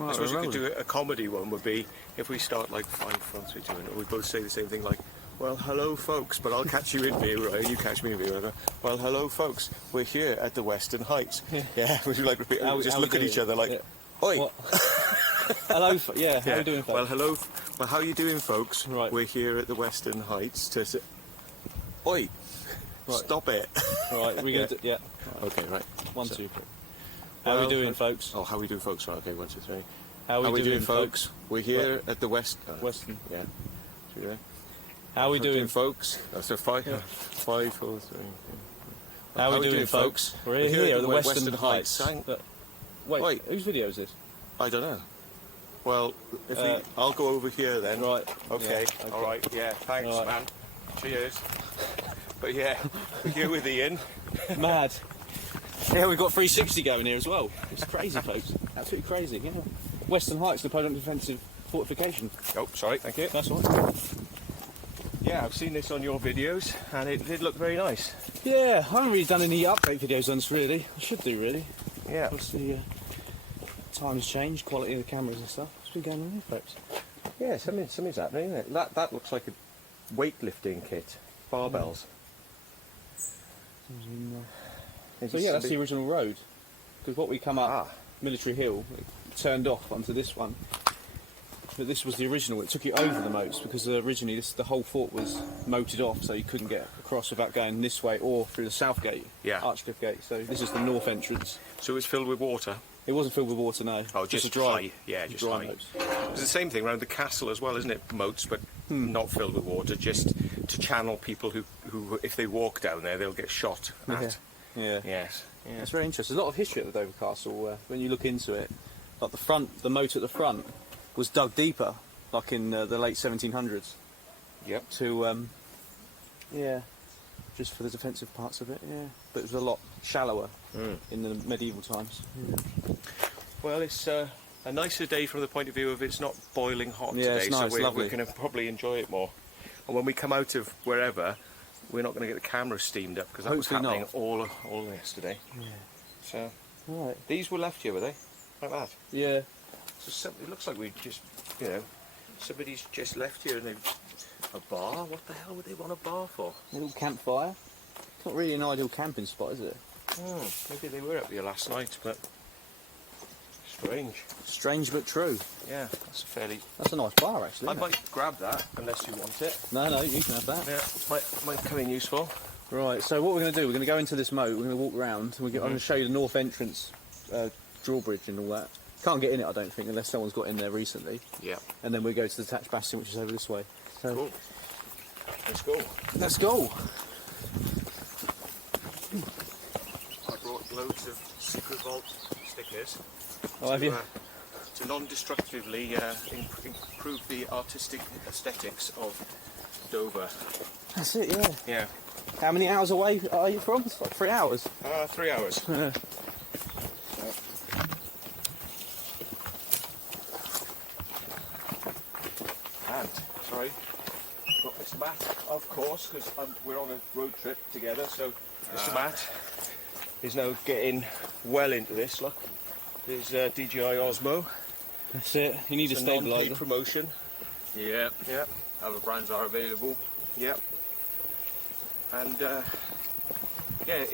I suppose we could do a comedy one would be if we start like 5, 4, 3, 2, and we both say the same thing like, well, hello folks, but I'll catch you in view, right? You catch me in view, right? Well, hello folks, we're here at the Western Heights. Yeah, we like repeat, just look at each other like, oi. Hello, yeah, how are you doing, folks? Well, hello, well, how are you doing, folks? Right. We're here at the Western Heights to say, oi, stop it. Right, we're going to, yeah. Okay, right. 1, 2, 3. How are we doing, folks? Oh, how are we doing, folks? Right, okay, 1, 2, 3. How are we doing, folks? We're here at the Western. Yeah. How are we doing, folks? So 5, 5, 4, 3. How are we doing, folks? We're here at the Western Heights. Wait, whose video is this? I don't know. Well, if I'll go over here then. Right. Okay. Yeah, okay. All right. Yeah. Thanks, right. man. Cheers. But yeah, we're here with Ian. Mad. Yeah, we've got 360 going here as well. It's crazy, folks. Absolutely crazy. Yeah. Western Heights, Napoleon Defensive Fortification. Oh, sorry. Thank you. That's all right. Yeah, I've seen this on your videos, and it did look very nice. Yeah, I haven't really done any update videos on this, really. I should do, really. Yeah. Obviously, times changed, quality of the cameras and stuff. What's been going on here, folks? Yeah, something's happening, isn't it? That looks like a weightlifting kit. Barbells. So yeah, that's the original road. Because what we come up, Military Hill, it turned off onto this one. But this was the original. It took you over the moats because originally the whole fort was moated off, so you couldn't get across without going this way or through the south gate, Archcliffe Gate. So this is the north entrance. So it's filled with water? It wasn't filled with water, no. Oh, just a dry, high. Yeah, just dry high. moats. It's the same thing around the castle as well, isn't it? Moats, but not filled with water, just to channel people who if they walk down there, they'll get shot at. Yeah. Yes. Yeah. It's very interesting. There's a lot of history at the Dover Castle. When you look into it, like the moat at the front was dug deeper, like in the late 1700s. Yep. To, just for the defensive parts of it, But it was a lot shallower in the medieval times. Well, it's a nicer day from the point of view of it's not boiling hot today, it's nice, so lovely. we're going to probably enjoy it more. And when we come out of wherever, we're not going to get the camera steamed up because that was happening all yesterday. Yeah. So, these were left here, were they? Like that? Yeah. So it looks like we just, somebody's just left here and they've... A bar? What the hell would they want a bar for? A little campfire. It's not really an ideal camping spot, is it? Maybe they were up here last night, but... Strange. Strange but true. Yeah, that's a nice bar, actually. I might grab that, unless you want it. No, you can have that. Yeah, might come in useful. Right, so what we're going to do, we're going to go into this moat, we're going to walk around, and I'm going to show you the north entrance drawbridge and all that. Can't get in it, I don't think, unless someone's got in there recently. Yeah. And then we go to the detached bastion, which is over this way. So, cool. Let's go. Let's go. I brought loads of SecretVault stickers. Oh, have you? To non-destructively improve the artistic aesthetics of Dover. That's it, yeah. Yeah. How many hours away are you from? It's like 3 hours. 3 hours. And, sorry, got Mr. Matt, of course, because we're on a road trip together, so Mr. Matt is now getting well into this, look. There's DJI Osmo. That's it, you need a stabiliser. Promotion. Yeah. Other brands are available. Yep. And it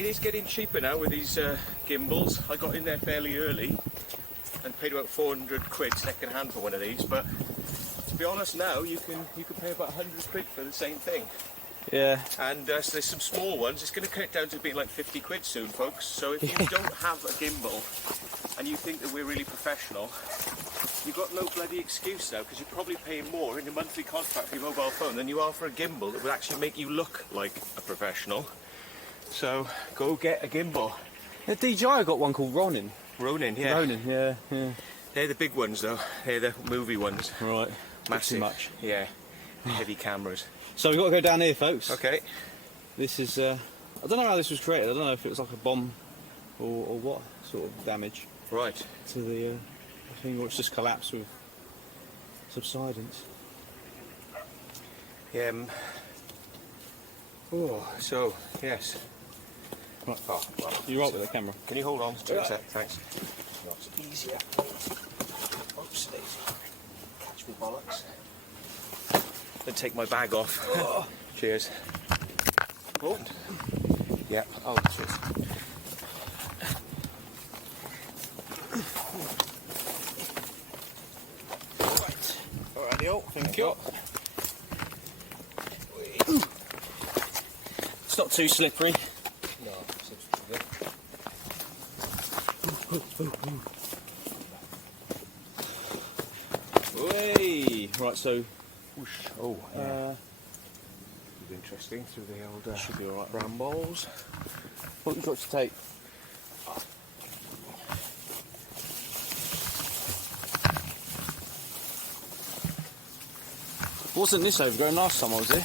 is getting cheaper now with these gimbals. I got in there fairly early and paid about 400 quid second hand for one of these, but to be honest now you can pay about 100 quid for the same thing. Yeah. And so there's some small ones. It's going to cut down to being like 50 quid soon, folks. So if you don't have a gimbal and you think that we're really professional, you've got no bloody excuse now, because you're probably paying more in your monthly contract for your mobile phone than you are for a gimbal that will actually make you look like a professional. So go get a gimbal. Yeah, DJI got one called Ronin. Ronin, yeah. Ronin, yeah. They're the big ones though. They're the movie ones. Right. Massive. Too much. Yeah. Heavy cameras. So we've got to go down here, folks. Okay. This is, I don't know how this was created. I don't know if it was like a bomb or what sort of damage. Right. To the thing, or it's just collapsed with subsidence. So, yes. Right. Oh, well. You're right with the camera. Can you hold on? Just a sec, thanks. It's easier. Oops, daisy. Catch me bollocks. Then take my bag off. Oh. Cheers. Oh. Yeah. Oh, cheers. Right. Alrighty, thank you. It's not too slippery. No, Way. Right, so. whoosh. Oh, yeah. Interesting through the old should be alright. brambles. What have you got to take? Wasn't this overgrown last time I was here?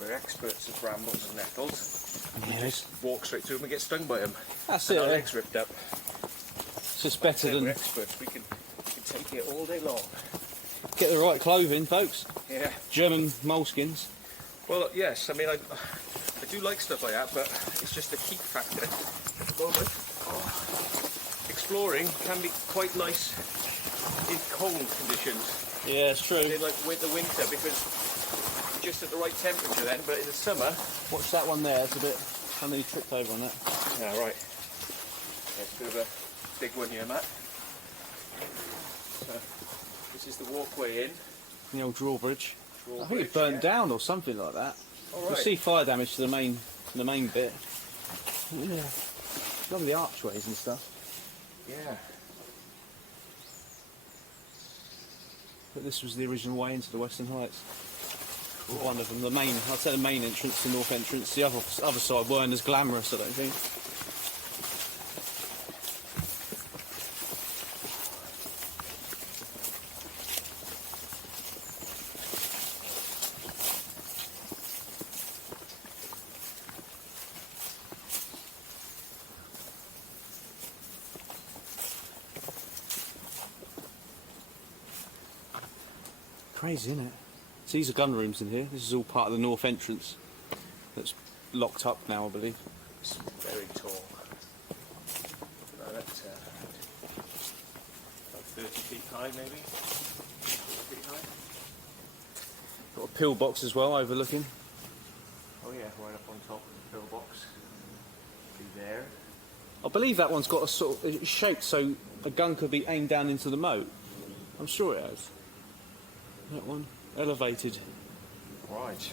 We're experts at brambles and nettles. We Yes. just walk straight through them and get stung by them. That's And it. our eh? legs ripped up. It's just better We're than experts. We can take it all day long. get the right clothing, folks. Yeah. German moleskins. Well, yes. I mean, I do like stuff like that, but it's just the heat factor at the moment. Exploring can be quite nice in cold conditions. Yeah, it's true. In like winter, because just at the right temperature then. But in the summer, Watch that one there. It's a bit. I nearly tripped over on that. yeah, right. There's a bit of a big one here, Matt. So this is the walkway in. The old drawbridge. I think Drawbridge, it burnt yeah. down or something like that. All You right. see fire damage to the main bit. Yeah. Lovely archways and stuff. Yeah. But this was the original way into the Western Heights. Or one of them, the main. I'd say the main entrance, the north entrance. The other side weren't as glamorous, I don't think. Crazy, isn't it? So these are gun rooms in here. This is all part of the north entrance that's locked up now, I believe. It's very tall. No, that's about 30 feet high, maybe. 40 feet high. Got a pillbox as well overlooking. Oh yeah, right up on top of the pillbox. Be there. I believe that one's got a sort of it's shaped so a gun could be aimed down into the moat. I'm sure it has. That one elevated. Right.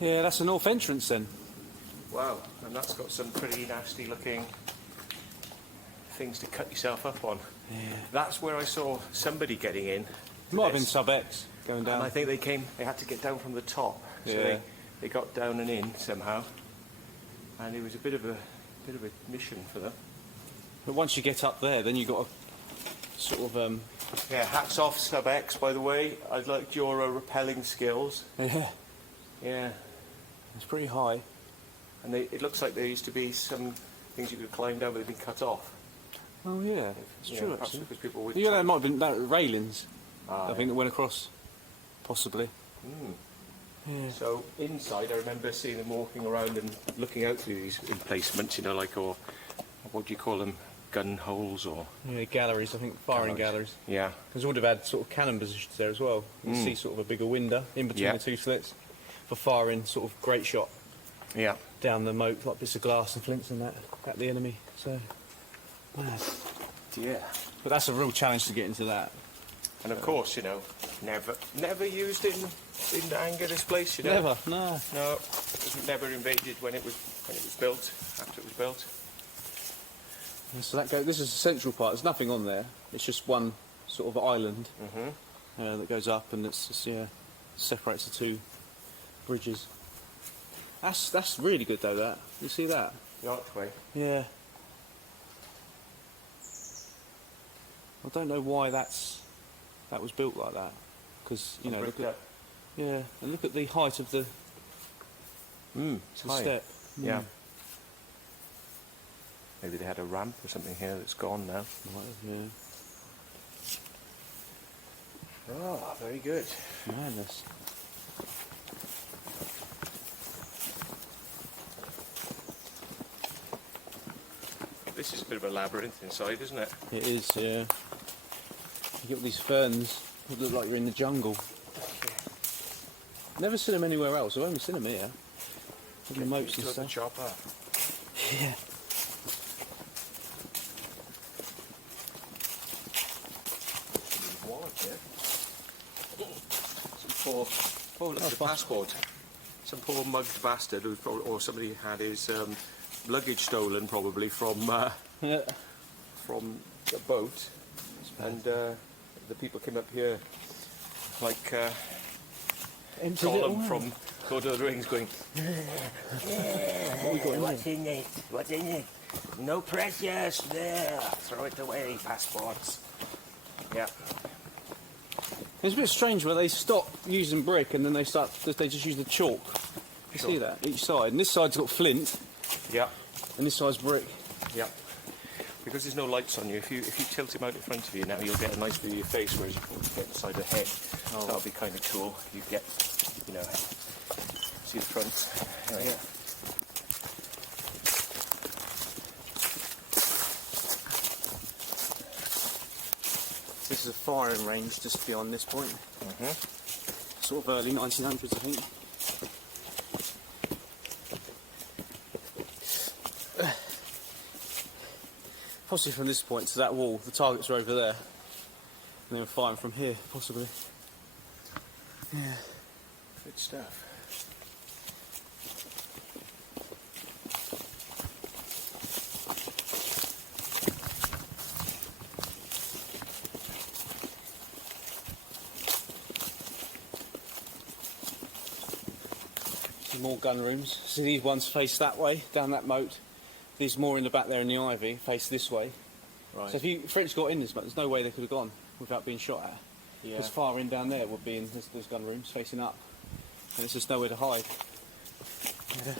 Yeah, that's the north entrance then. Wow, and that's got some pretty nasty looking things to cut yourself up on. Yeah. That's where I saw somebody getting in. It might have been sub X going down. And I think they had to get down from the top. So Yeah. they got down and in somehow. And it was a bit of a mission for them. But once you get up there, then you got a sort of Yeah, hats off Sub X, by the way. I liked your rappelling skills. yeah, Yeah. it's pretty high. And it looks like there used to be some things you could climb down, but they've been cut off. Oh yeah, it's You true know, perhaps actually. because people would Yeah, try- there might have been that railings. Ah, I think that went across, possibly. Mm. Yeah. So inside, I remember seeing them walking around and looking out through these emplacements, you know, like, or what do you call them, gun holes or... Yeah, galleries. I think firing galleries. Yeah. Because would have had sort of cannon positions there as well. You can see sort of a bigger window in between Yeah. the two slits for firing sort of great shot Yeah. down the moat, like bits of glass and flints and that at the enemy. So, mad. Yeah. But that's a real challenge to get into that. And of course, you know, never used in anger, this place, you know. Never, no. No, it was never invaded when it was built, after it was built. So this is the central part. There's nothing on there. It's just one sort of island that goes up, and it's just, separates the two bridges. That's really good though. That you see that? The archway. Yeah. I don't know why that was built like that, because you know, look at and look at the height of the step. Yeah. Maybe they had a ramp or something here that's gone now. Yeah. Oh, very good. Madness. This is a bit of a labyrinth inside, isn't it? It is, yeah. You get all these ferns. It look like you're in the jungle. Never seen them anywhere else. I've only seen them here. The moats and stuff. Chopper. Yeah. Look at the passport. Some poor mugged bastard or somebody had his luggage stolen, probably from the boat, and the people came up here like Gollum from Lord of the Rings, going, what's in it? What's in it? No precious. There, throw it away. Passports. Yeah. It's a bit strange where they stop using brick and then they just use the chalk. You see that? Each side. And this side's got flint. Yeah. And this side's brick. Yeah. Because there's no lights on you, if you tilt him out in front of you now, you'll get a nice view of your face, whereas you get inside the head. Oh. That'll be kind of cool. You get, you know, see the front. Yeah. This is a firing range just beyond this point. Sort of early 1900s, I think. Possibly from this point to that wall, the targets are over there. And they were firing from here, possibly. Yeah. Good stuff. Some more gun rooms. So these ones face that way, down that moat. These more in the back there in the ivy, face this way. Right. So if the French got in this moat, there's no way they could have gone without being shot at. Yeah. Because far in down there would be in those gun rooms facing up. And it's just nowhere to hide. Yeah.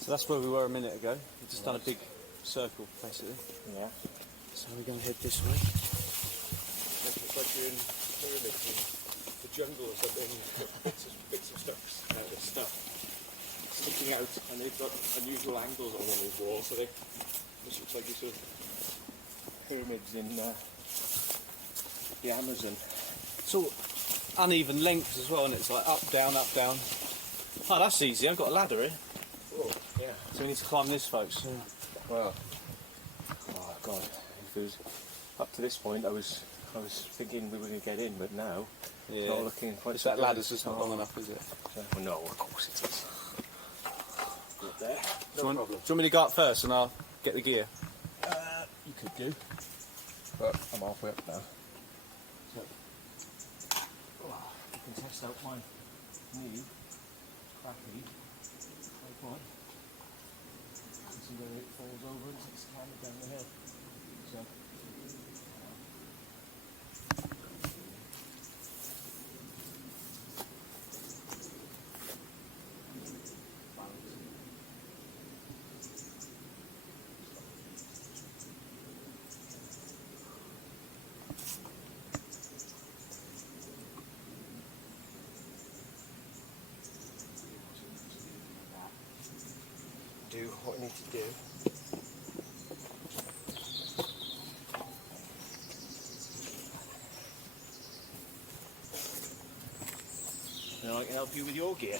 So that's where we were a minute ago. We've just done a big circle, basically. Yeah. So we're going to head this way. It's like you're in pyramids in the jungle or something. bits of stuff sticking out, and they've got unusual angles on these walls, so this looks like these sort of pyramids in the Amazon. It's all uneven lengths as well, and it's like up, down, up, down. Oh, that's easy. I've got a ladder here. Oh, yeah. So we need to climb this, folks. Yeah. Well, oh god, if it was up to this point, I was thinking we were going to get in, but now it's not looking quite. It's that ladder's just not long enough, is it? Well, no, of course it is. Go up there. No problem. Do you want me to go up first and I'll get the gear? You could do, but I'm halfway up now. So, you can test out my knee. Crappy. Right. See where it falls over and it's hammered down the hill. So. need to do. And I can help you with your gear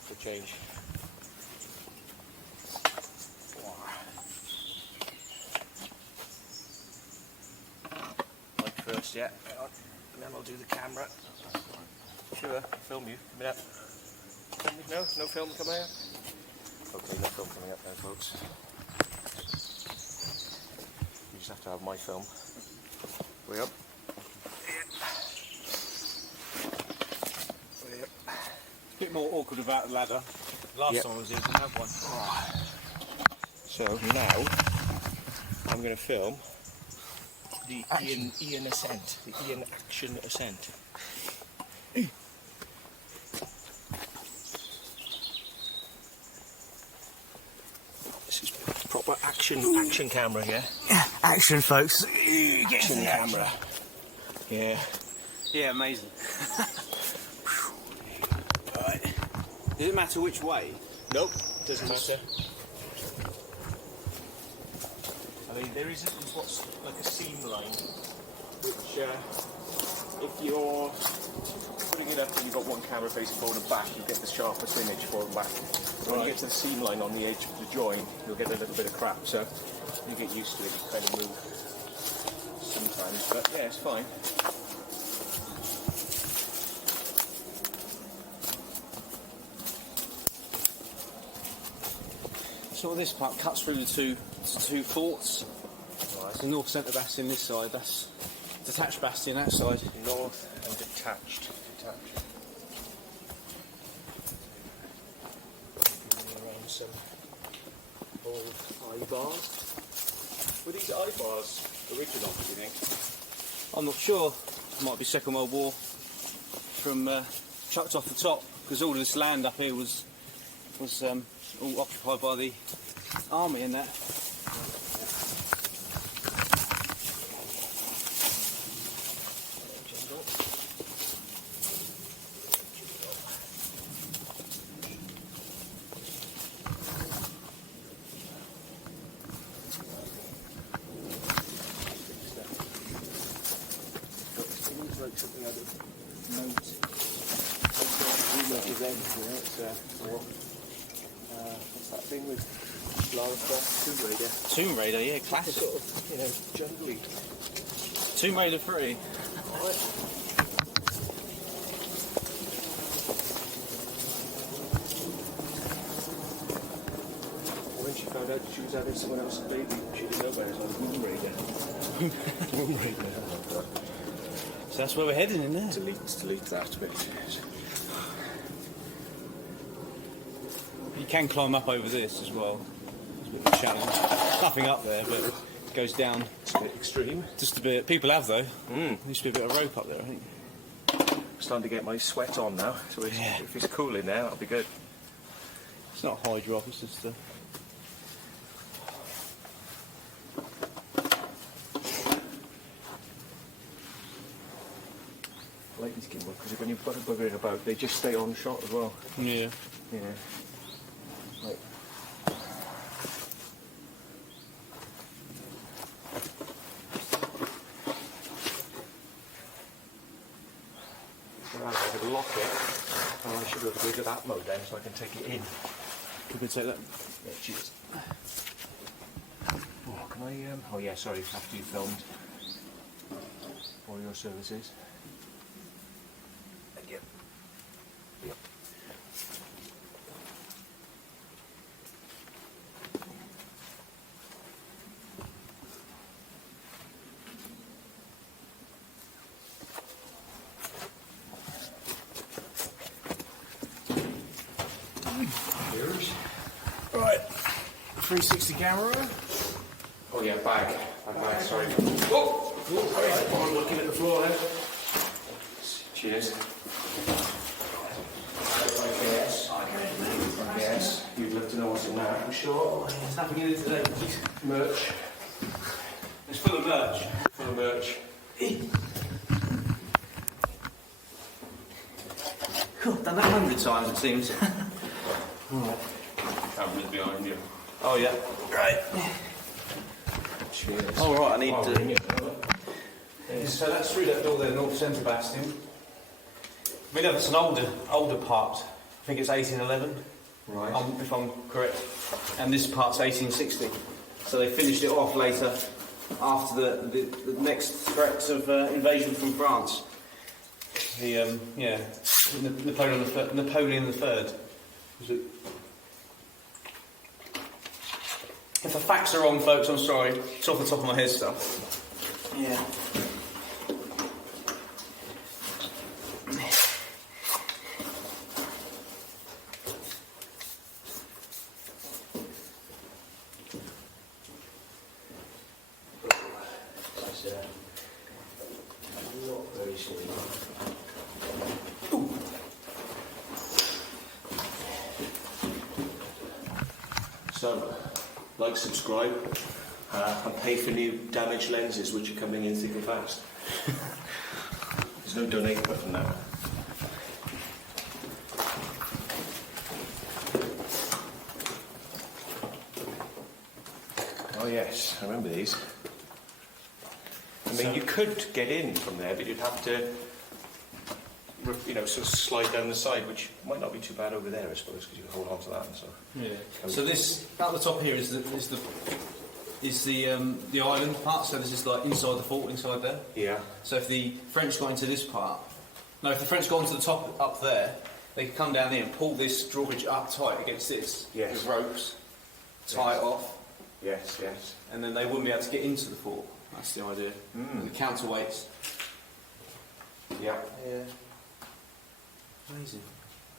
for change. Mic first, yeah. And then I'll do the camera. Sure, film you. Coming up. No? No film coming up? Okay, no film coming up there, folks. You just have to have my film. Way up. Way up. It's a bit more awkward without a ladder. Last time I was here, I didn't have one. So now, I'm going to film the Ian ascent, the Ian action ascent. This is proper action camera, yeah? Action, folks. Action camera. Yeah. Yeah, amazing. Right. Does it matter which way? Nope, doesn't matter. I mean, there is what's like a seam line, which if you're putting it up and you've got one camera facing forward and back, you get the sharpest image forward and back. But when you get to the seam line on the edge of the join, you'll get a little bit of crap, so you get used to it, you kind of move sometimes, but yeah, it's fine. So this part cuts through the two forts. Right. The north centre bastion this side, that's detached bastion that side. North and detached. Around some old eye bars. Were these eye bars original, do you think? I'm not sure. Might be Second World War from chucked off the top, because all of this land up here was all occupied by the army and that. Like something out of note. What's that thing with Tomb Raider? Tomb Raider, yeah, classic. Sort of, jungly. Tomb Raider 3. When she found out she was having someone else's baby, she didn't know about it. It was Tomb Raider. Tomb Raider. So that's where we're heading in there. Delete that bit. You can climb up over this as well. It's a bit of a challenge. Nothing up there, but it goes down. It's a bit extreme. Just a bit. People have though. There used to be a bit of rope up there, I think. I'm starting to get my sweat on now, so if it's cool in there, that'll be good. It's not a high drop, it's just a... I like these gimbals because when you've got a bugger about, they just stay on shot as well. Yeah. Yeah. Like. I could lock it, and I should be able to go to that mode then so I can take it in. You could take that. Yeah, cheers. Oh, can I, oh yeah, sorry, after you filmed all your services. Yep. Yep. Right. 360 camera. Oh yeah, bag, sorry. Oh! I'm looking at the floor there. Cheers. IKS. You'd love to know what's in there, I'm sure. There's nothing in it today. Merch. It's full of merch. Full of merch. Cool, done that 100 times it seems. Camera's behind you. Oh yeah. Right. Cheers. All right. I need Oh, to. So that's through that door there, North Centre Bastion. I mean, that's an older part. I think it's 1811. Right. If I'm correct. And this part's 1860. So they finished it off later, after the next threats of invasion from France. Napoleon III. Was it? If the facts are wrong, folks, I'm sorry. It's off the top of my head stuff. Yeah. Not very sweet. So, like, subscribe, and pay for new damaged lenses which are coming in thick and fast. There's no donate button now. Oh yes, I remember these. I mean, you could get in from there, but you'd have to, you know, sort of slide down the side, which might not be too bad over there, I suppose, because you can hold on to that and so. Yeah. So this at the top here is the island part. So this is like inside the fort, inside there. Yeah. So if the French got into this part, no, if the French got onto the top up there, they could come down here and pull this drawbridge up tight against this with ropes, tie it off. Yes, yes. And then they wouldn't be able to get into the fort. That's the idea. The counterweights. Yeah. Yeah. Amazing.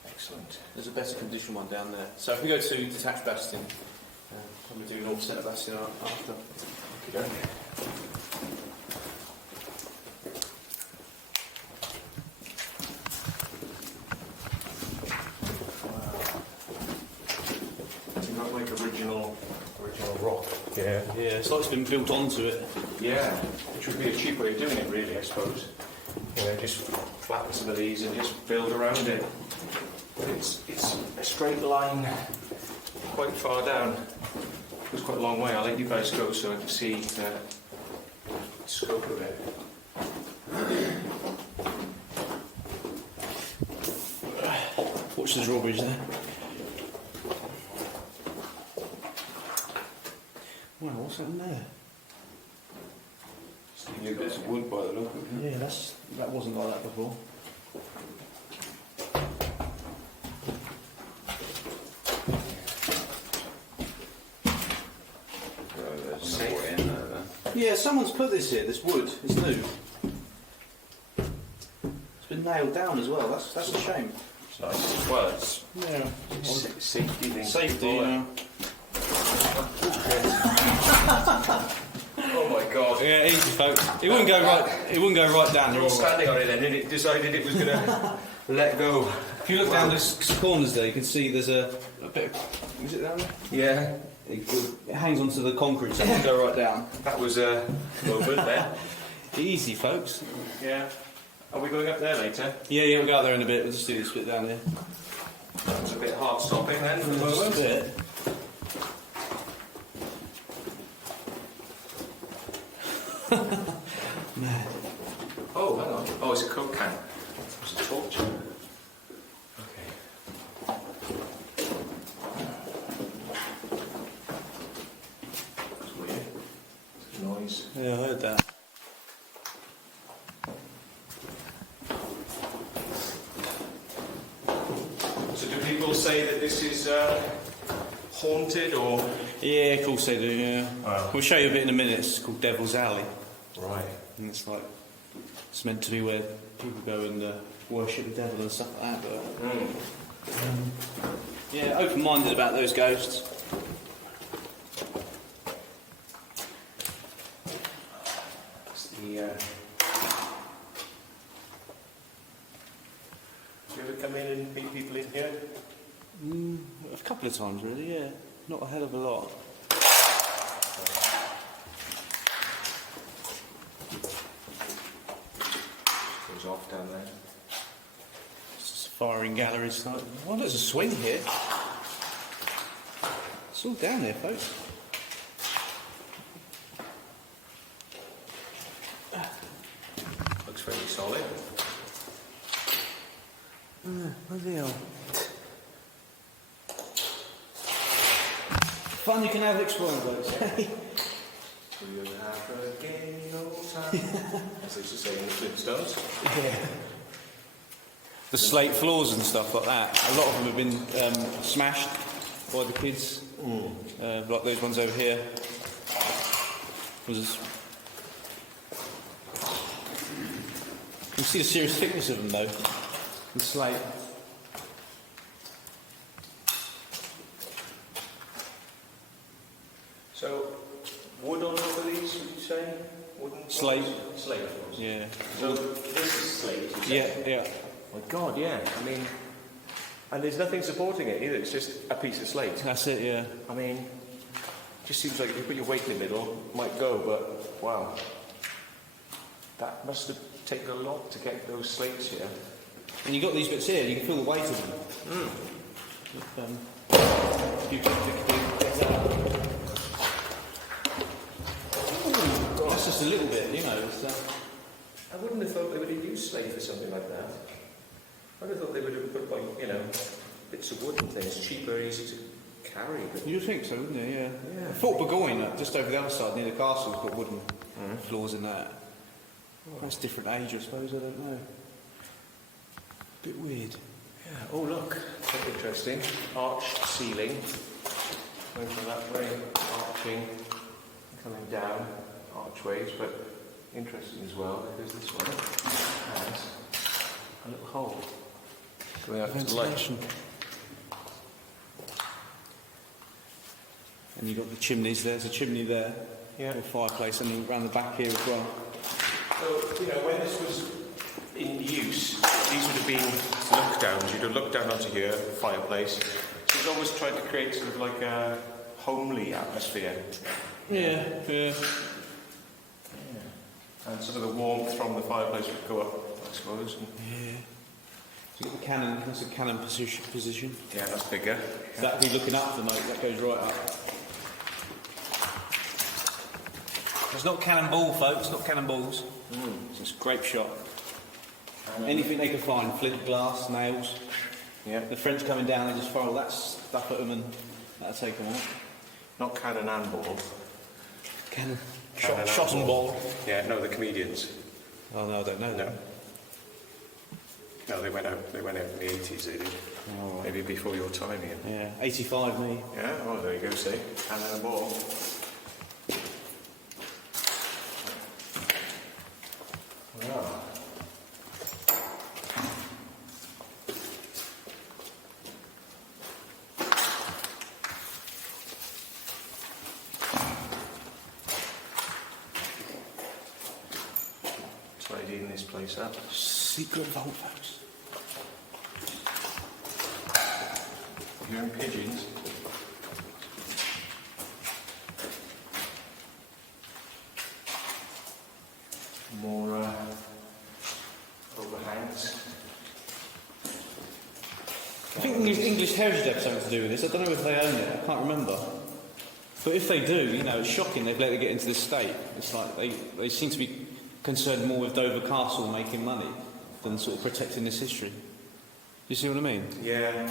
Excellent. There's a better condition one down there. So if we go to detached bastion, I'm going to do North Centre Bastion after. Okay. It's not like original rock. Yeah. Yeah, it's like it's been built onto it. Yeah. Which would be a cheap way of doing it, really, I suppose. You know, just flatten some of these and just build around it. But it's a straight line quite far down. It was quite a long way. I'll let you guys go so I can see the scope of it. Watch the drawbridge there. Wow, what's that in there? New bits of wood by the look of it. Yeah, that wasn't like that before. There's more in there then. Yeah, someone's put this here. This wood. It's new. It's been nailed down as well. That's a shame. It's nice. Well, it's Yeah. safety thing. Safety, you know. Oh my god. Yeah, easy, folks. It wouldn't go right. It wouldn't go right down. You're all standing on it then, and it decided it was going to let go. If you look down those corners there, you can see there's a bit of... Is it down there? Yeah. It hangs onto the concrete, so it won't go right down. That was a moment there. Easy, folks. Yeah. Are we going up there later? Yeah, we'll go out there in a bit. We'll just do this bit down here. It's a bit hard stopping then for the Just a moment. bit. Man. Oh, hang on. Oh, it's a Coke can. It's a torch. Okay. It's weird. There's noise. Yeah, I heard that. So do people say that this is haunted or...? Yeah, of course they do, yeah. Wow. We'll show you a bit in a minute. It's called Devil's Alley. Right. And it's like... It's meant to be where people go and worship the devil and stuff like that, but... yeah, open-minded about those ghosts. It's the... Do you ever come in and meet people in here? A couple of times, really, yeah. Not a hell of a lot. Goes off down there. It's just firing galleries. Oh, there's a swing here. It's all down there, folks. Looks fairly solid. Bloody hell. Fun you can have exploring, folks. We'll have a gay old time. As they used to say in the Flintstones. Yeah. The slate floors and stuff like that, a lot of them have been smashed by the kids. Like those ones over here. You can see the serious thickness of them though. The slate. So, wood on top of these, would you say? Wooden Slate. floors? Slate floors. Yeah. So, this is slate, you Yeah, say? yeah. Oh my God, yeah. I mean, and there's nothing supporting it either. It's just a piece of slate. That's it, yeah. I mean, it just seems like if you put your weight in the middle, it might go, but wow. That must have taken a lot to get those slates here. And you've got these bits here, you can feel the weight of them. That's just a little bit, you know. It's, I wouldn't have thought they would have used slate for something like that. I would have thought they would have put, like, you know, bits of wood and things, cheaper, easy to carry. But you'd think so, wouldn't you? Yeah. Fort Burgoyne, just over the other side, near the castle, has got wooden floors in that. That's a different age, I suppose, I don't know. Bit weird. yeah. Oh, look, that's interesting. Arched ceiling. Going from that way, arching, coming down, archways, but interesting as well because this one has a little hole going out to the light. And you've got the chimneys, there's a chimney there, Yeah. a fireplace, and around the back here as well. So, you know, when this was in use, these would have been look-downs. You'd have looked down onto here, fireplace. So it's always tried to create sort of like a homely atmosphere. Yeah, yeah. And sort of the warmth from the fireplace would go up, I suppose. And Yeah. So you've got the cannon, that's a cannon position. yeah, that's bigger. So that'd be looking up the moat, that goes right up. It's not cannonball, folks, not cannonballs. It's just grape shot. Anything they can find, flint, glass, nails. Yeah. The French coming down, they just throw all that stuff at them and that'll take them out. Not cannon and ball. Cannon. Cannon Shot and ball. Yeah, no, the comedians. Oh no, I don't know that. No, they went out in the 80s, they did. Oh, right. Maybe before your time, Ian. Yeah, 85 me. Yeah, oh, there you go, see. Cannon and ball. Wow. Tidying this place up. Secret vault, folks. Hearing pigeons. More overhangs. I think English Heritage have something to do with this. I don't know if they own it. I can't remember. But if they do, you know, it's shocking they've let it get into this state. It's like they seem to be concerned more with Dover Castle making money than sort of protecting this history. You see what I mean? Yeah,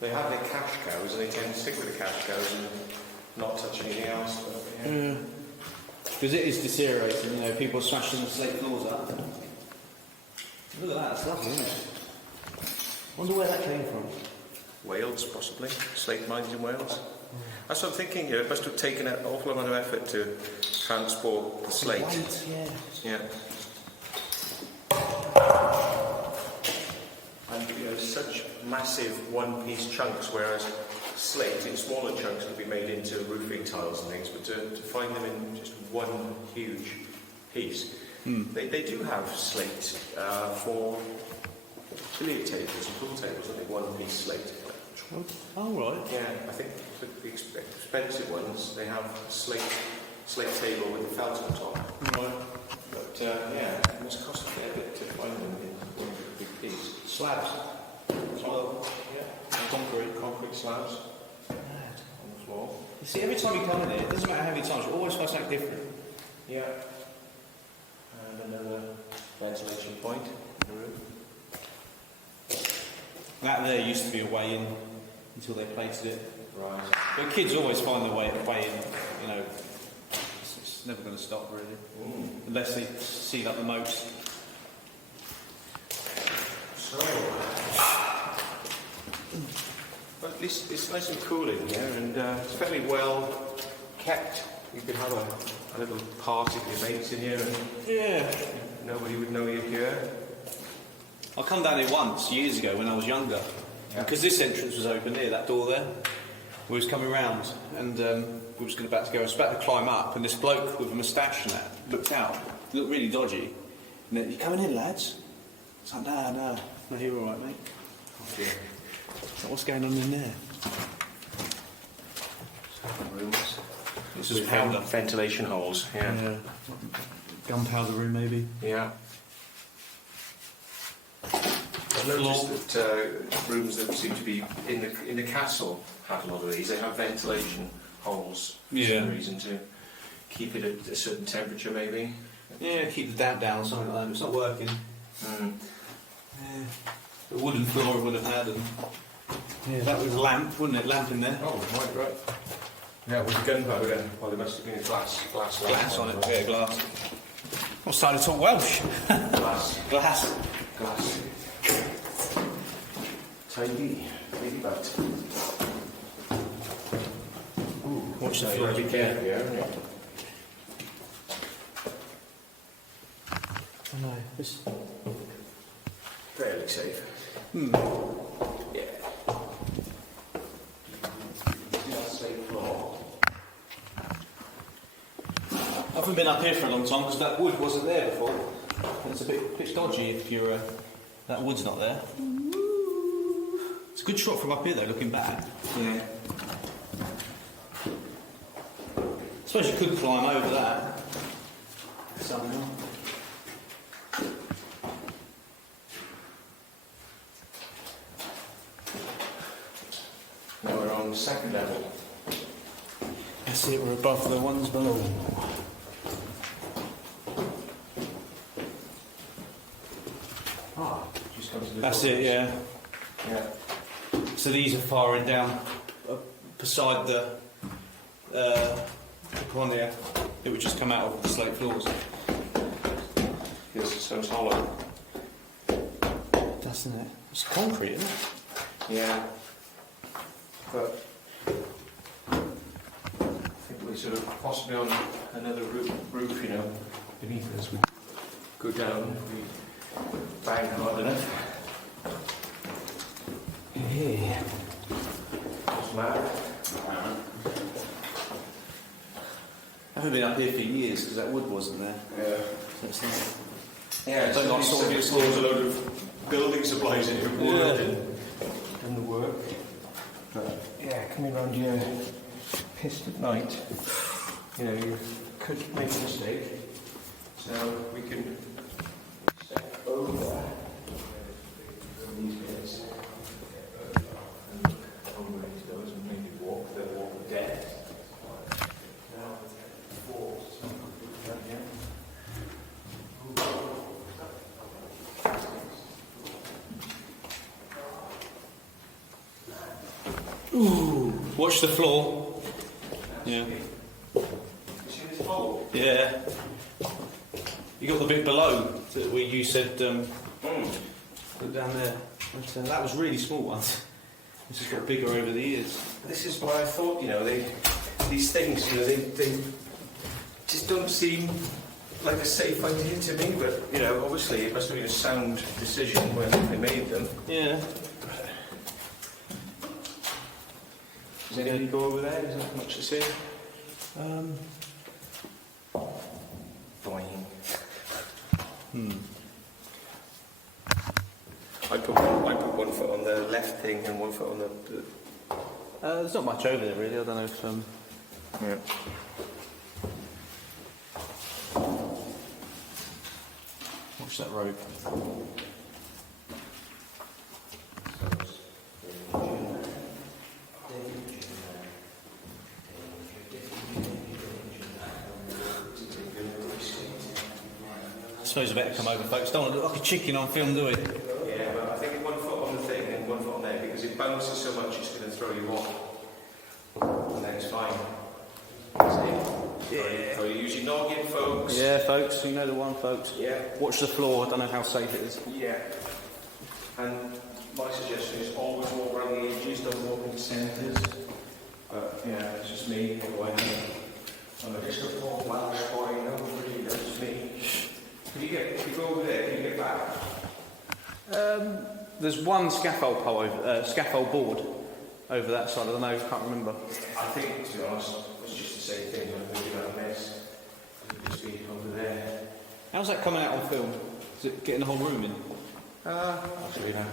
they have their cash cows and they tend to stick with the cash cows and not touch anything else. But, yeah. Because it is deteriorating, you know, people are smashing the slate floors up. Look at that, it's lovely, isn't it? I wonder where that came from. Wales, possibly. Slate mines in Wales. That's what I'm thinking here. It must have taken an awful amount of effort to transport the slate. Weight, yeah. Yeah. And you know, such massive one-piece chunks, whereas slate in smaller chunks could be made into roofing tiles and things, but to find them in just one huge piece. They do have slate for billiard tables and pool tables, I think one-piece slate. Oh, right. Yeah, I think the expensive ones, they have slate table with the felt on top. Right. But yeah, it must cost a fair bit to find them in one big piece. Slabs. Well, yeah, concrete slabs on the floor. See, every time you come in here, it doesn't matter how many times, you always find something different. Yeah. And another ventilation point in the room. That there used to be a way in until they plated it. Right. But kids always find their way in, you know. It's never going to stop, really. Unless they see like the most. So, well, at least it's nice and cool in here, and it's fairly well kept. You could have a little party with your mates in here, and Yeah. nobody would know you're here. I come down here once, years ago, when I was younger. Because this entrance was open here, that door there. We was coming round, and we was about to go. I was about to climb up, and this bloke with a moustache and that looked out. He looked really dodgy. And he, "You coming in, lads?" I was like, "No, no, you're all right, mate." Oh dear. So what's going on in there? Rooms. This is With powder. ventilation holes. Yeah. Gunpowder room, maybe. Yeah. I've noticed that rooms that seem to be in the castle had a lot of these. They have ventilation holes for some reason to keep it at a certain temperature, maybe. Yeah, keep the damp down or something like that. It's not working. Yeah. The wooden floor it would have had, and yeah, that was a lamp, wouldn't it? Lamp in there. Oh, right. Yeah, with the gunpowder. Well, there must have been a glass On it. Yeah, glass. I'm starting to talk Welsh. Glass. Tidy, but. Watch the No, you floor. got to be careful here, haven't you? Oh no, this. Fairly safe. Yeah. I haven't been up here for a long time because that wood wasn't there before. It's a bit dodgy if you're that wood's not there. It's a good shot from up here though, looking back. Yeah. I suppose you could climb over that somehow. Now we're on the second level. That's it, we're above the ones below. Just come to the That's doors. it, yeah. Yeah. So these are firing down beside the corner. It would just come out of the slate floors. Yes, it sounds hollow. Doesn't it? It's concrete, isn't it? Yeah. But I think we're sort of possibly on another roof, you know, beneath us. We go down, we bang hard enough. Yeah. What's that? I haven't been up here for years because that wood wasn't there. Yeah. So it's not. Yeah, it's Don't like like sort of stores a load of building supplies in here, wood and done the work. But yeah, coming around here pissed at night, you know, you could make a mistake. So we can step over these bits and look over these doors and maybe walk the deck. Now, Ooh, watch the floor. Yeah. see this hole? Yeah. You got the bit below that where you said look down there. But, that was really small ones. This has got bigger over the years. This is why I thought, you know, these things, you know, they just don't seem like a safe idea to me, but, you know, obviously it must have been a sound decision when they made them. Yeah. Does anybody go over there? Is there much to see? Boing. I put one foot on the left thing and one foot on the... There's not much over there really. I don't know if Yeah. watch that rope. cameras are better come over, folks. Don't want to look like a chicken on film, do we? Yeah, but I think 1 foot on the thing and 1 foot on there, because it bounces so much it's going to throw you off. And then it's fine. See? Yeah. So you use your noggin, folks. Yeah, folks, you know the one, folks. Yeah. Watch the floor, I don't know how safe it is. Yeah. And my suggestion is always walk around the edges, don't walk in the centres. But yeah, it's just me anyway. I'm just a poor Welsh boy, nobody knows me. If you go over there, can you get back? There's one scaffold pole over, scaffold board over that side. I don't know, I can't remember. I think, to be honest, it's just the same thing. I'm moving out of mess. Just be over there. How's that coming out on film? Is it getting the whole room in? Actually, no.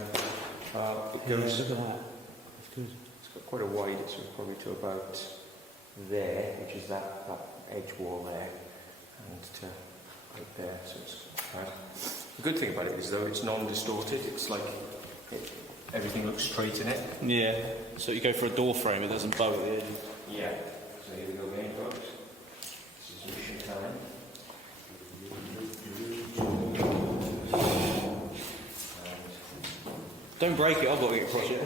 It goes. Look at that. It's good. It's got quite a wide. It's probably to about there, which is that edge wall there, and to right there. So it's right. The good thing about it is though it's non-distorted. It's like everything looks straight in it. Yeah. So you go for a door frame, it doesn't bow at the edges. Yeah. So here we go again, folks. This is mission time. Don't break it. I've got to get across it.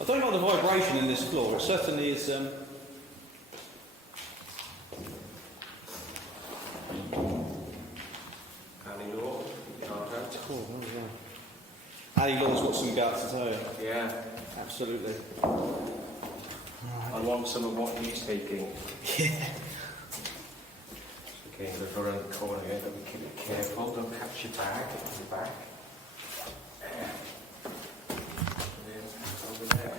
I don't like the vibration in this floor. It certainly is. Ali Law's got some guts, I tell you. Yeah, Absolutely. I want some of what he's taking. Yeah. Okay, look around the corner again, but keep it careful, don't catch your bag, Over there.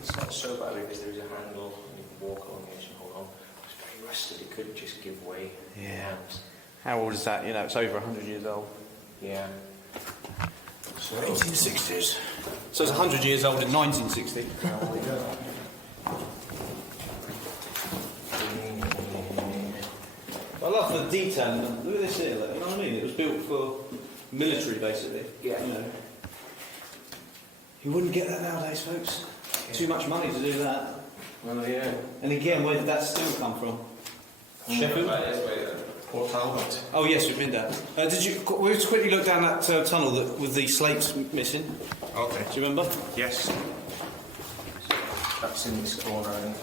It's not so bad because there is a handle, and you can walk along the edge and hold on. It's very rusted, it could just give way. Yeah. How old is that? You know, it's over 100 years old. Yeah. So, 1860s. So it's 100 years old in 1960. there we go. I love the detail. Look at this here. Like, you know what I mean? It was built for military, basically. Yeah. You know. You wouldn't get that nowadays, folks. Yeah. Too much money to do that. Well, yeah. And again, where did that steel come from? Sheffield. Port Talbot. Oh yes, we've been there. Did you? We just quickly look down that tunnel with the slates missing. Okay. Do you remember? Yes. That's in this corner. And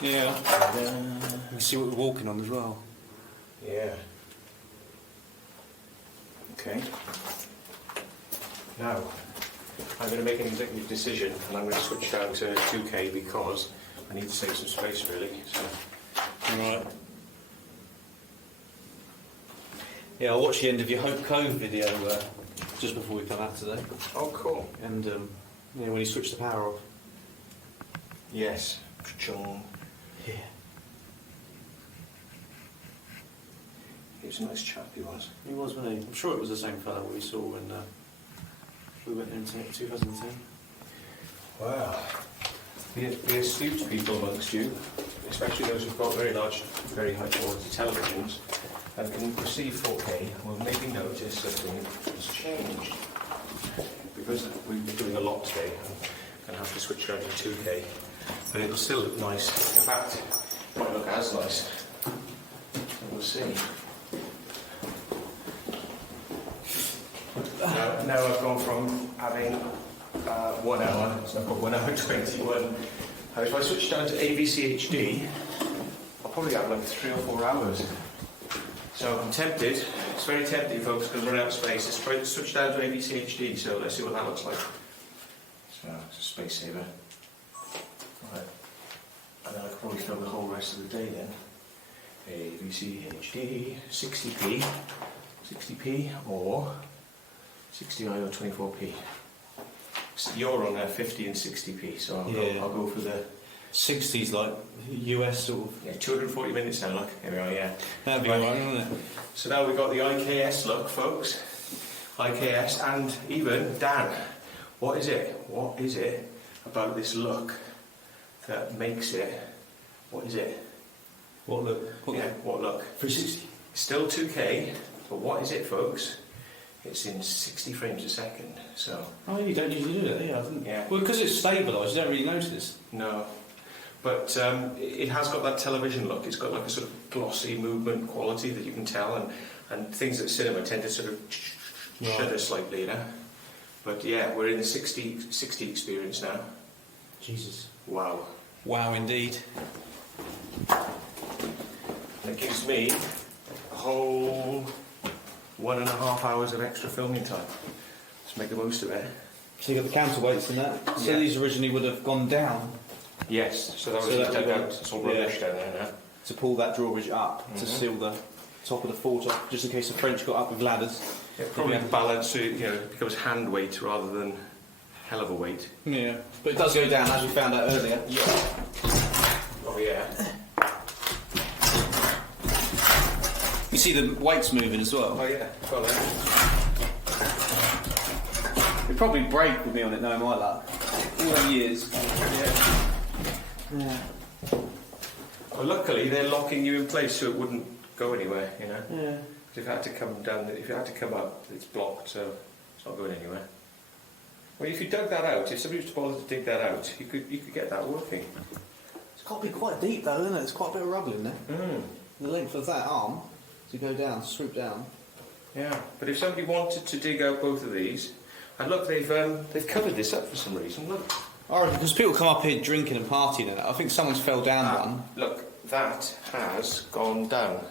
yeah. We see what we're walking on as well. yeah. Okay. Now, I'm going to make an executive decision, and I'm going to switch down to 2K because I need to save some space, really. So. Right. Yeah, I watched the end of your Hope Cove video just before we come out today. Oh, cool. And yeah, when you switched the power off. Yes. Chung. Yeah. He was a nice chap, he was. He was, wasn't he? I'm sure it was the same fellow we saw when we went into 2010. Wow. The astute people amongst you, especially those who've got very large, very high quality televisions, and can perceive 4K, will maybe notice something has changed. Because we've been doing a lot today, I'm going to have to switch down to 2K. But it'll still look nice. In fact, it might look as nice. We'll see. Now I've gone from having 1 hour, so I've got 1 hour 21. If I switch down to AVC HD, I'll probably have like 3 or 4 hours. So I'm tempted, it's very tempting folks because we're running out of space. Let's try to switch down to AVC HD, so let's see what that looks like. So it's a space saver. Right. And then I could probably film the whole rest of the day then. AVC HD, 60p, 60p or 60i or 24p. You're on 50 and 60p, so I'll go for the 60s, like US sort of. Yeah, 240 minutes now, look. Here we are, yeah. That'd be alright, wouldn't it? So now we've got the IKS look, folks. IKS, and even Dan. What is it? What is it about this look that makes it? What is it? What look? Yeah, what look? 360. It's still 2K, but what is it, folks? It's in 60 frames a second, so... Oh, you don't usually do that, yeah, I think. Yeah. Well, because it's stabilised, you don't really notice. No. But it has got that television look. It's got like a sort of glossy movement quality that you can tell, and things at cinema tend to sort of shudder slightly, you know? But yeah, we're in the 60 experience now. Jesus. Wow. Wow, indeed. And it gives me a whole 1.5 hours of extra filming time. Let's make the most of it. So you got the counterweights in that. So Yeah. these originally would have gone down Yes, so that was So just that dug would- out. It's all rubbish down there now. to pull that drawbridge up to seal the top of the fort off, just in case the French got up with ladders. It probably balance, so it becomes hand weight rather than hell of a weight. Yeah, but it does go down, as we found out earlier. Yeah. Oh yeah. You see the weights moving as well. Oh yeah. Got that. It'd probably break with me on it, knowing my luck. All them years. Yeah. Yeah. Well, luckily they're locking you in place so it wouldn't go anywhere. You know. Yeah. If you had to come down, if you had to come up, it's blocked, so it's not going anywhere. Well, if you dug that out, if somebody was to bother to dig that out, you could get that working. It's got to be quite deep though, isn't it? There's quite a bit of rubble in there. Mm. The length of that arm to go down, to swoop down. Yeah, but if somebody wanted to dig out both of these, and look, they've covered this up for some reason. Look. I reckon because people come up here drinking and partying, and I think someone's fell down one. Look, that has gone down.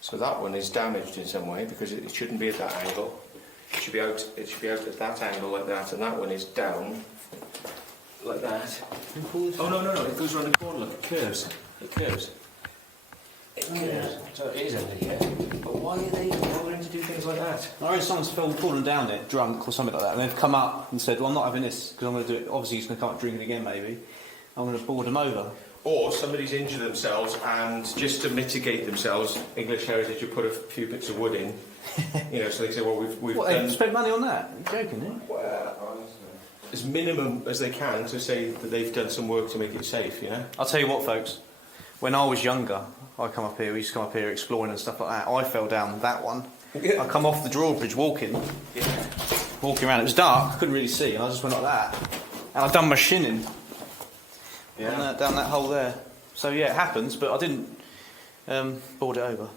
So that one is damaged in some way because it shouldn't be at that angle. It should be out. It should be out at that angle like that, and that one is down like that. Oh no! It goes around the corner. Look, it curves. It curves. It curves. So it is under here. But why are they bothering to do things like that? I reckon someone's fallen down it, drunk or something like that, and they've come up and said, "Well, I'm not having this because I'm going to do it." Obviously, he's going to come up drinking again, maybe. I'm going to board them over. Or somebody's injured themselves, and just to mitigate themselves, English Heritage will put a few bits of wood in. You know, so they say, well, we've What, done... they spent money on that? You're joking, eh? Well, as minimum as they can to say that they've done some work to make it safe, you know? I'll tell you what, folks. When I was younger, we used to come up here exploring and stuff like that. I fell down that one. Yeah. I come off the drawbridge walking around. It was dark, I couldn't really see, and I just went like that. And I've done my shinning. Yeah. Down that hole there. So yeah, it happens, but I didn't board it over.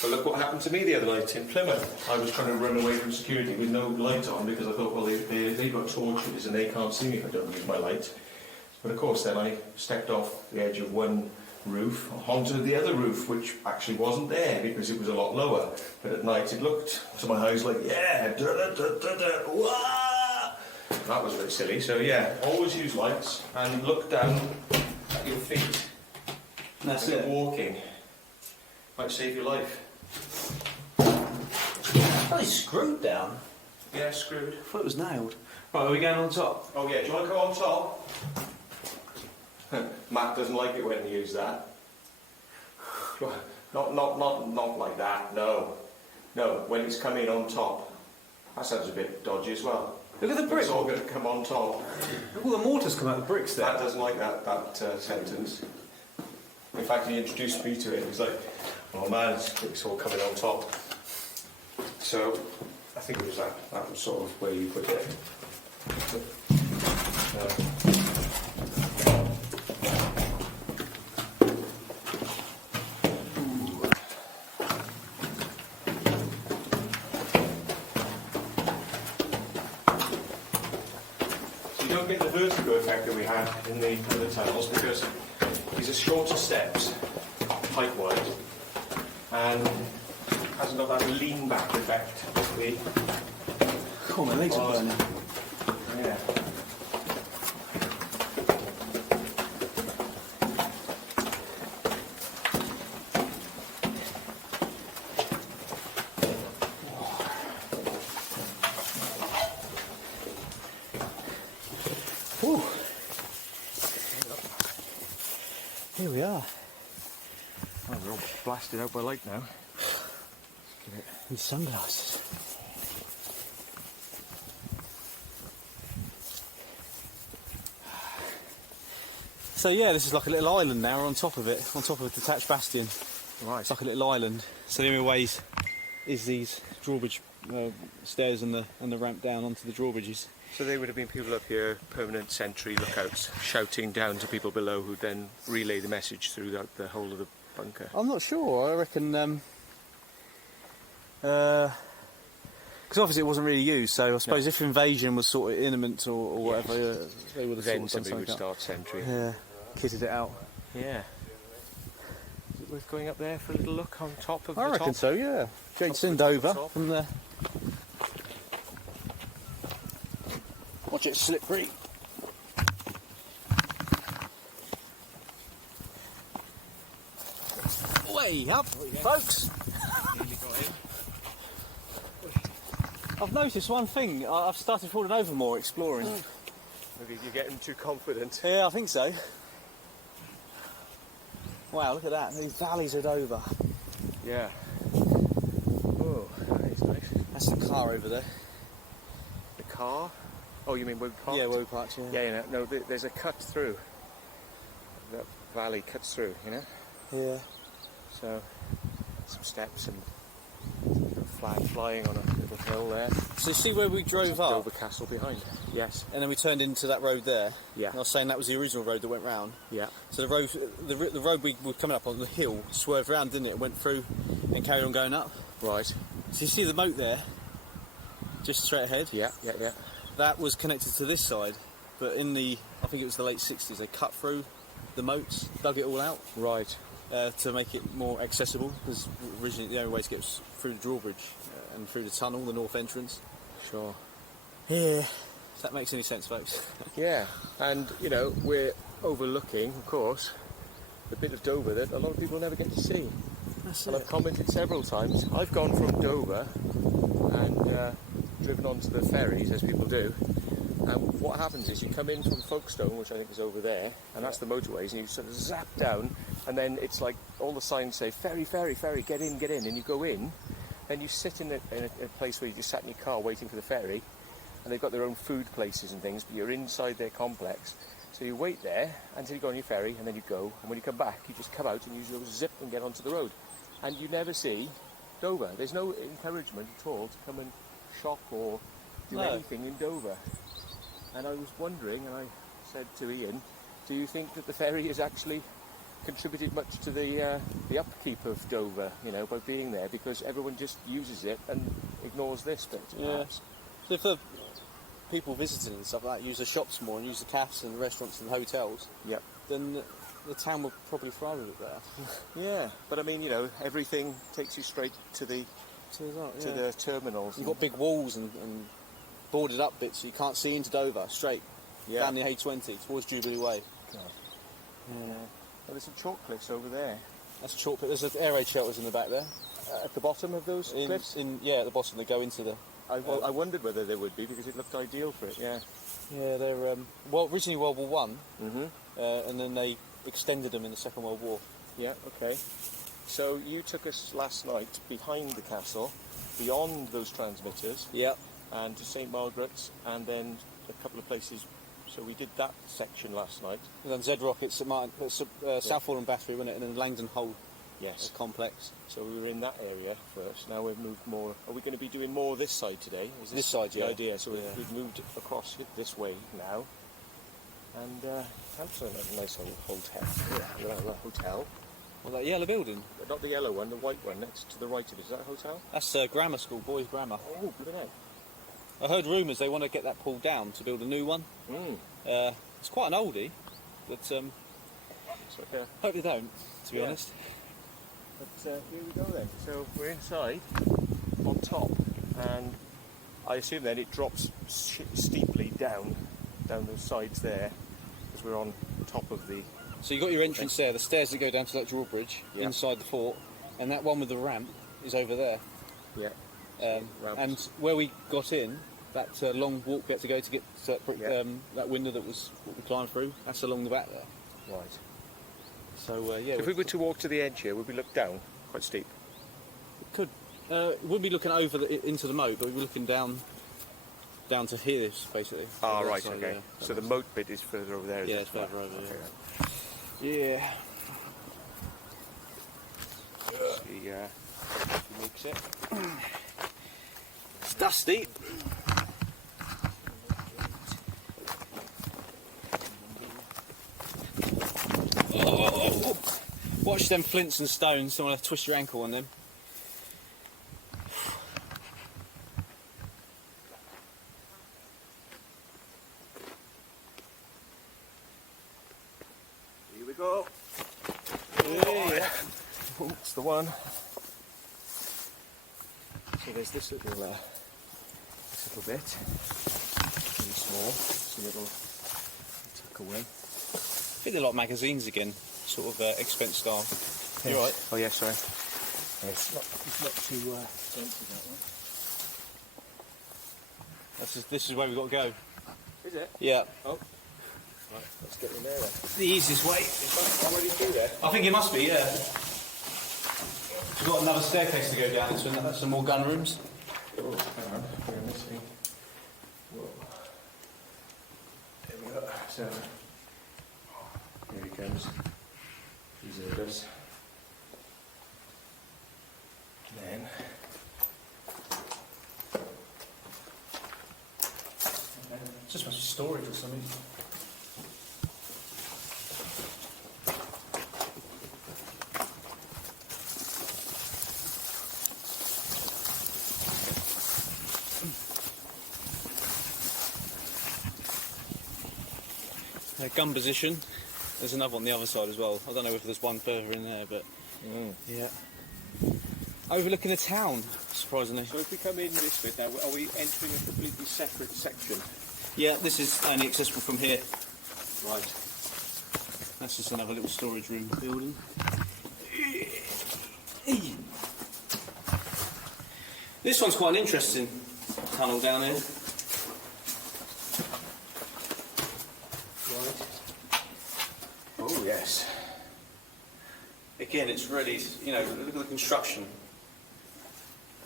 But look what happened to me the other night in Plymouth. I was trying to run away from security with no light on because I thought, well, they've got torches and they can't see me if I don't use my light. But of course, then I stepped off the edge of one roof onto the other roof, which actually wasn't there because it was a lot lower. But at night, it looked to my eyes like, yeah, wah! That was a bit silly. So yeah, always use lights and look down at your feet. That's when it. you're walking. Might save your life. Oh, it's screwed down. Yeah, screwed. I thought it was nailed. Right, are we going on top? Oh yeah, do you want to go on top? Matt doesn't like it when you use that. Not like that. No, when it's coming on top. That sounds a bit dodgy as well. Look at the brick. It's all going to come on top. Look, all the mortars come out of the bricks there. Matt doesn't like that sentence. In fact, he introduced me to it. He's like, "Oh man, it's all coming on top." So I think it was that was sort of where you put it. Get the vertigo effect that we had in the other tunnels because these are shorter steps, height-wise, and hasn't got that lean back effect. Oh, my legs are burning. Yeah. Whew. Here we are. Oh, we're all blasted out by light now. With sunglasses. So yeah, this is like a little island now. We're on top of it, on top of a detached bastion. Right. It's like a little island. So the only ways is these drawbridge stairs and the ramp down onto the drawbridges. So there would have been people up here, permanent sentry lookouts, shouting down to people below who then relay the message through the whole of the bunker. I'm not sure. I reckon because obviously it wasn't really used. So I suppose if invasion was sort of imminent or whatever, they would have Then sort of somebody would start sentry. Yeah, kitted it out. Yeah. Is it worth going up there for a little look on top of the I reckon top? so. Yeah. Jake's in Top. Dover from there. Watch it slippery. Way up, folks. I've noticed one thing. I've started falling over more exploring. Maybe you're getting too confident. Yeah, I think so. Wow, look at that. These valleys of Dover. Yeah. Oh, that is nice. That's the car over there. The car? Oh, you mean where we parked? Yeah, where we parked, yeah. Yeah, no, there's a cut through. That valley cuts through, you know? Yeah. So, some steps and a flag flying on a little hill there. So you see where we drove up? Dover Castle behind. Yes. And then we turned into that road there. Yeah. And I was saying that was the original road that went round. Yeah. So the road we were coming up on, the hill, swerved round, didn't it? It went through and carried on going up. Right. So you see the moat there, just straight ahead? Yeah. That was connected to this side, but in the, I think it was the late 60s, they cut through the moats, dug it all out. Right. To make it more accessible, because originally the only way to get was through the drawbridge and through the tunnel, the north entrance. Sure. Yeah. If that makes any sense, folks. Yeah, and you know, we're overlooking, of course, the bit of Dover that a lot of people never get to see. That's And it. I've commented several times. I've gone from Dover and driven onto the ferries, as people do. And what happens is you come in from Folkestone, which I think is over there, and that's the motorways, and you sort of zap down, and then it's like all the signs say, ferry, ferry, ferry, get in, and you go in, and you sit in a place where you just sat in your car waiting for the ferry, and they've got their own food places and things, but you're inside their complex. So you wait there until you go on your ferry, and then you go, and when you come back, you just come out and you just zip and get onto the road. And you never see Dover. There's no encouragement at all to come and shop or do anything in Dover. And I was wondering, and I said to Ian, do you think that the ferry has actually contributed much to the upkeep of Dover, you know, by being there, because everyone just uses it and ignores this bit? Yeah. So if the people visiting and stuff like that use the shops more and use the cafes and the restaurants and the hotels, Yep. then the town will probably thrive with it there. Yeah, but I mean, you know, everything takes you straight to the the terminals. You've got big walls and boarded up bits, so you can't see into Dover straight down the A20 towards Jubilee Way. God. Yeah. Well, there's some chalk cliffs over there. That's a chalk pit. There's Airaid Shelters in the back there. At the bottom of those cliffs? At the bottom they go into the... I wondered whether there would be, because it looked ideal for it, yeah. Yeah, they're originally World War One, Mm-hmm. and then they extended them in the Second World War. Yeah, okay. So you took us last night behind the castle, beyond those transmitters, Yeah. and to St Margaret's, and then a couple of places. So we did that section last night. And then Z Rockets at Southall and Battery, wasn't it? And then Langdon Hold Yes. complex. So we were in that area first. Now we've moved more. Are we going to be doing more this side today? Is This side, the yeah. idea? So Yeah. we've moved across it this way now. And that's a nice little hotel. Yeah. Hotel. Well, that yellow building. Not the yellow one, the white one. That's to the right of it. Is that a hotel? That's grammar school, boys' grammar. Oh, look at that. I heard rumours they want to get that pulled down to build a new one. It's quite an oldie, but It's like a... hope they don't, to be Yeah. honest. But here we go then. So we're inside, on top, and I assume then it drops steeply down those sides there, because we're on top of the... So you've got your entrance there, the stairs that go down to that drawbridge inside the fort, and that one with the ramp is over there. Yeah. Ramps. And where we got in, that long walk we had to go to get to that, that window that was what we climbed through, that's along the back there. Right. So yeah, If we were to walk to the edge here, would we look down? Quite steep. we could. We wouldn't be looking over into the moat, but we'd be looking down to here, basically. Ah, That right, side, okay. yeah. So the moat bit is further over there, is Yeah, it? it's further over, Okay, yeah. right. Yeah. See, Mix it. It's dusty. Oh. Watch them flints and stones, don't want to twist your ankle on them. Here we go. Yeah. Oh, that's the one. So there's this little bit. Really small. It's a little tuck away. I think they're like magazines again, sort of expense style. Yes. You're right. Oh yeah, sorry. Yeah, it's not too empty, that one. This is where we've got to go. Is it? Yeah. Oh. Right, let's get in there then. The easiest way. Is that already through there? I think it must be, yeah. We've got another staircase to go down into some more gun rooms. Oh, hang on, we're missing. Whoa. There we go. So, here he comes. He's in us. Then. Just much storage or something. Gun position. There's another on the other side as well. I don't know if there's one further in there, but yeah. Overlooking the town, surprisingly. So if we come in this bit now, are we entering a completely separate section? Yeah, this is only accessible from here. Right. That's just another little storage room building. This one's quite an interesting tunnel down here. Right. Oh yes. Again, it's really, you know, look at the construction.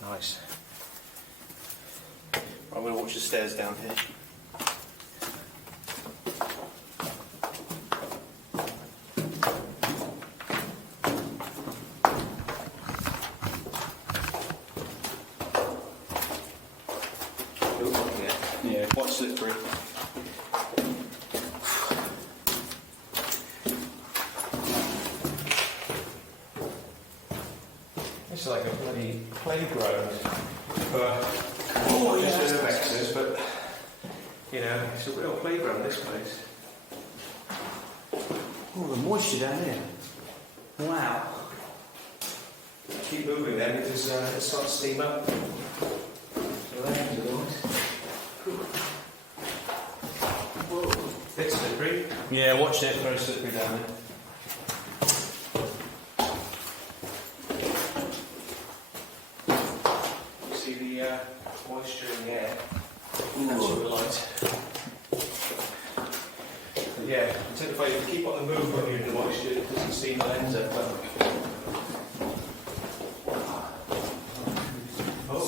Nice. I'm going to watch the stairs down here. Yeah, quite slippery. It's like a bloody playground for just URBEXs, but you know, it's a real playground, this place. Oh, the moisture down here. Wow. Keep moving then, because it starts to steam up. So there's the noise. Whoa, bit slippery. Yeah, watch it, very slippery down there. See the moisture in the air. That's what we like. Yeah, if I keep on the move when you're in the moisture, it doesn't seem the lens up. Oh,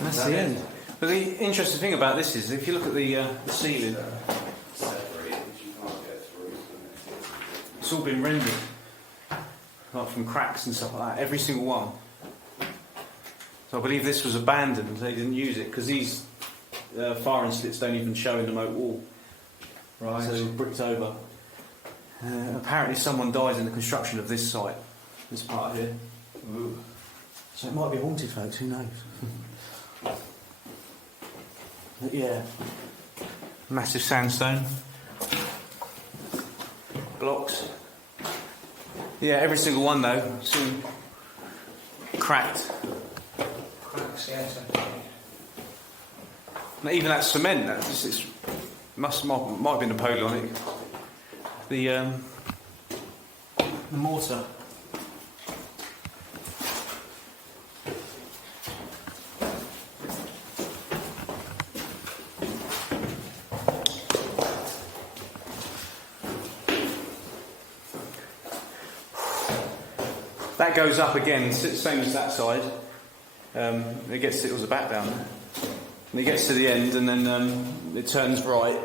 That's the end. But the interesting thing about this is, if you look at the ceiling, it's all been rendered, like from cracks and stuff like that. Every single one. So I believe this was abandoned. They didn't use it because these firing slits don't even show in the moat wall. right. So they were bricked over. Apparently, someone died in the construction of this site, this part here. Ooh. So it might be haunted, folks. Who knows? But yeah, massive sandstone blocks. Yeah, every single one though, it's all cracked. Cracks, yes. Now, even that cement, that might have been Napoleonic. The mortar. That goes up again, same as that side. It gets it was a back down there. And it gets to the end, and then it turns right,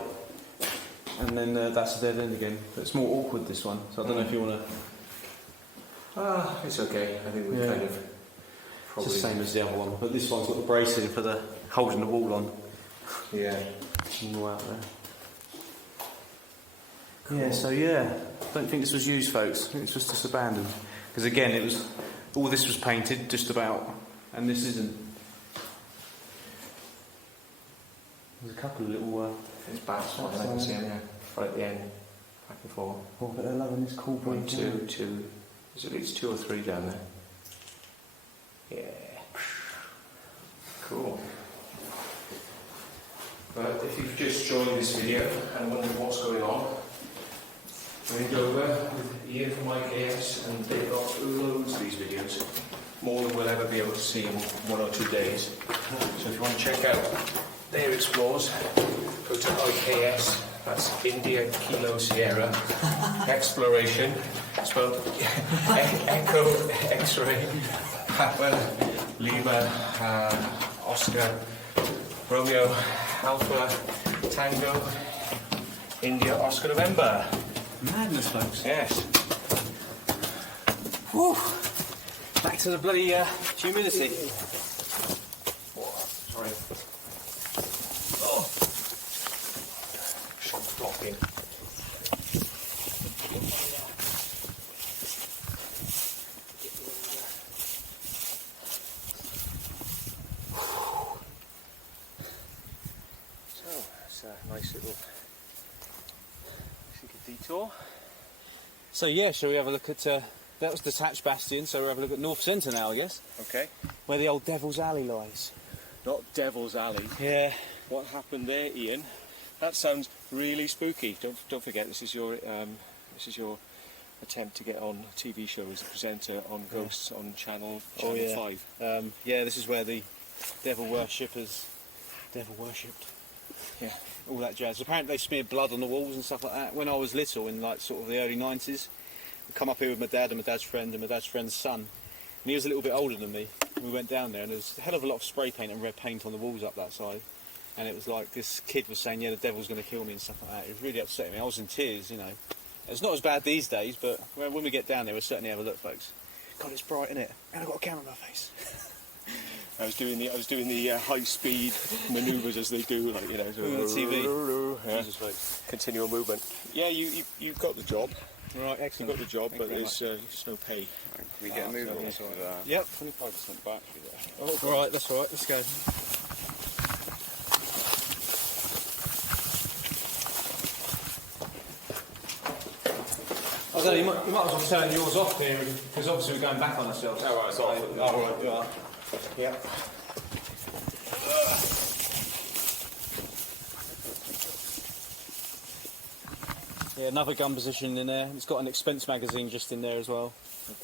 and then that's a dead end again. But it's more awkward, this one. So I don't know if you want to. It's okay. I think we've kind of It's the same as the other one, but this one's got the bracing for the holding the wall on. Yeah. All out there. Cool. Yeah, so yeah, don't think this was used, folks. I think this was just abandoned. Because again, it was all this was painted just about, and this isn't. There's a couple of little. It's bats, I can see them, yeah. Right at the end, back and forth. Oh, but they're loving this cool breed. 1, 2, 2. There's at least 2 or 3 down there. Yeah. Cool. But if you've just joined this video and wondered what's going on, we're in Dover with Ian from IKS, and they've got loads of these videos, more than we'll ever be able to see in 1 or 2 days. So if you want to check out their explores, go to IKS, that's India Kilo Sierra Exploration, spelled Echo X-ray, Papa Lima Oscar Romeo Alpha Tango India Oscar November. Madness, folks. Yes. Whew. Back to the bloody humidity. Sorry. Oh. Shot blocking. So that's a nice little detour. So yeah, shall we have a look at? That was Detached Bastion, so we'll have a look at North Centre now, I guess. Okay. Where the old Devil's Alley lies. Not Devil's Alley. Yeah. What happened there, Ian? That sounds really spooky. Don't forget, this is your attempt to get on a TV show as a presenter on Ghosts on Channel 5. Yeah, this is where the devil worshipped. Yeah. All that jazz. Apparently they smeared blood on the walls and stuff like that. When I was little, in like sort of the early 90s, I'd come up here with my dad and my dad's friend and my dad's friend's son. And he was a little bit older than me. We went down there and there was a hell of a lot of spray paint and red paint on the walls up that side. And it was like this kid was saying, yeah, the devil's going to kill me and stuff like that. It was really upsetting me. I was in tears, you know. It's not as bad these days, but when we get down there, we'll certainly have a look, folks. God, it's bright, isn't it? And I've got a camera in my face. I was doing the high speed manoeuvres as they do, like, you know, sort of TV. Yeah. Jesus, folks. Continual movement. Yeah, you've got the job. Right, You've excellent. got the job, Thank but you very there's no pay. Can we get a move on to that? Yep. 25% battery there. Oh, all right, that's all right. Let's go. I don't know, you might as well turn yours off here, because obviously we're going back on ourselves. Oh, right, it's off. Oh, right, you are. Yeah. Yeah, another gun position in there. It's got an expense magazine just in there as well.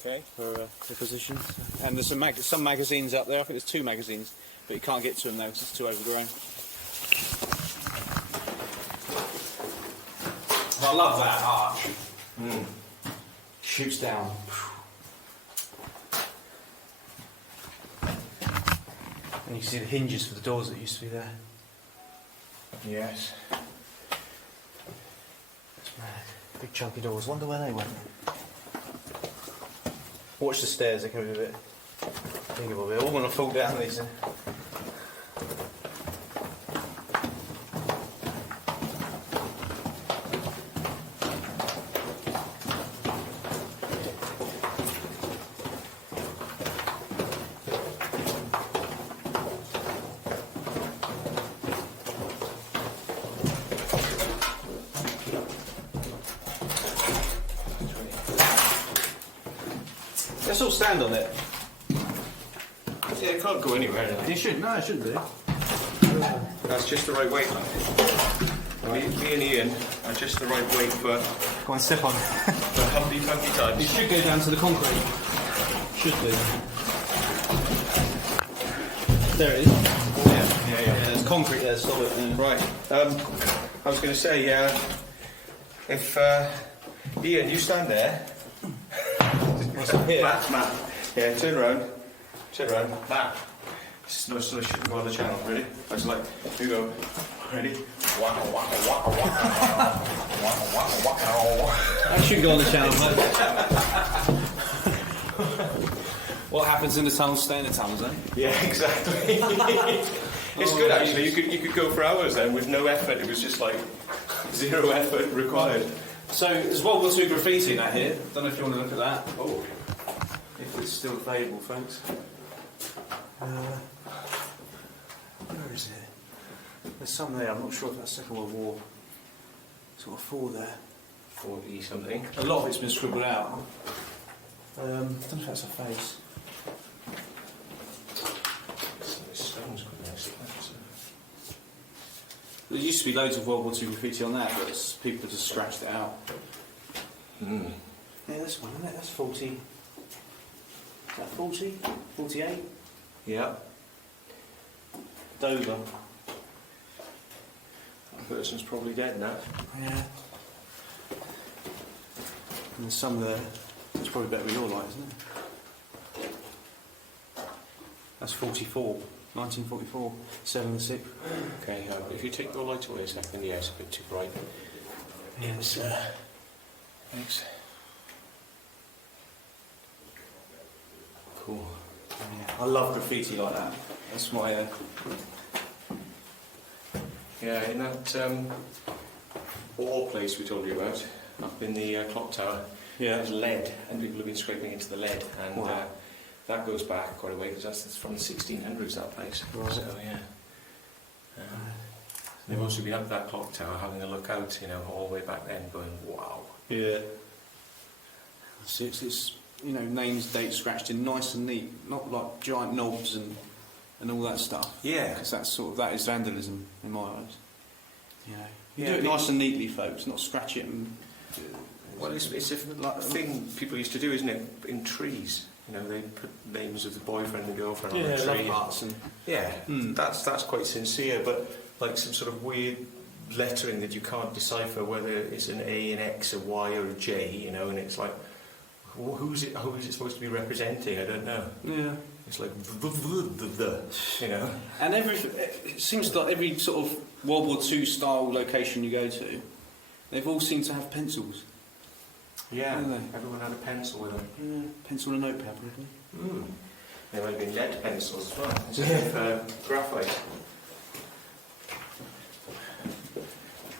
Okay. For the position. And there's some magazines up there. I think there's 2 magazines, but you can't get to them now because it's too overgrown. I love that arch. Shoots down. And you can see the hinges for the doors that used to be there. Yes. That's mad. Big chunky doors. Wonder where they went. Watch the stairs, they can be a bit thinkable. They all want to fall down these. Let's all stand on it. Yeah, it can't go anywhere. Anyway. It shouldn't. No, it shouldn't do. That's just the right weight. Me and Ian are just the right weight for Go on, step on. for Humpty Funky It times. should go down to the concrete. Should do. There it is. Yeah, there's concrete there, stop it. Yeah. Right. I was going to say, if Ian, you stand there. Here. Matt. Yeah, turn around. Matt. It's no sort of shit on the channel, ready? I was like, here you go. Ready? Waka waka waka waka. Waka waka waka. That should go on the channel, mate. What happens in the tunnels, stay in the tunnels, eh? Yeah, exactly. It's good actually. You could go for hours then with no effort. It was just like 0 effort required. So there's World War II graffiti in that here. Don't know if you want to look at that. Oh, if it's still available, folks. Where is it? There's some there. I'm not sure if that's Second World War. Sort of 4 there. 40 something. A lot of it's been scribbled out. I don't know if that's a face. There used to be loads of World War II graffiti on that, but people just scratched it out. Mm. Yeah, this one, isn't it? That's 40. Is that 40? 48? Yeah. Dover. That person's probably dead now. Yeah. And there's some there. It's probably better with your light, isn't it? That's 44. 1944. 7 and 6. Okay, if you take your light away a second, yeah, it's a bit too bright. Yes, Thanks. Cool. yeah. I love graffiti like that. That's my... Yeah, in that ore place we told you about, up in the clock tower, there's lead, and people have been scraping into the lead, and Wow. that goes back quite a way, because that's from the 1600s, that place. Right. So, yeah. They've also been up that clock tower having a look out, you know, all the way back then, going, wow. Yeah. So it's you know, names, dates scratched in nice and neat, not like giant knobs and all that stuff. Yeah. Because that is vandalism in my eyes. You know, you Yeah, do it but- nice and neatly, folks, not scratch it and... Well, it's a thing people used to do, isn't it, in trees? You know, they put names of the boyfriend and girlfriend on the tree. love hearts and... Yeah, that's quite sincere, but like some sort of weird lettering that you can't decipher whether it's an A, an X, a Y, or a J, you know, and it's like, well, who's it supposed to be representing? I don't know. Yeah. It's like, you know. And it seems like every sort of World War II style location you go to, they've all seemed to have pencils. Yeah, Don't they? everyone had a pencil with them. Yeah, pencil and notepad, probably. There might have been lead pencils as well, instead of graphite.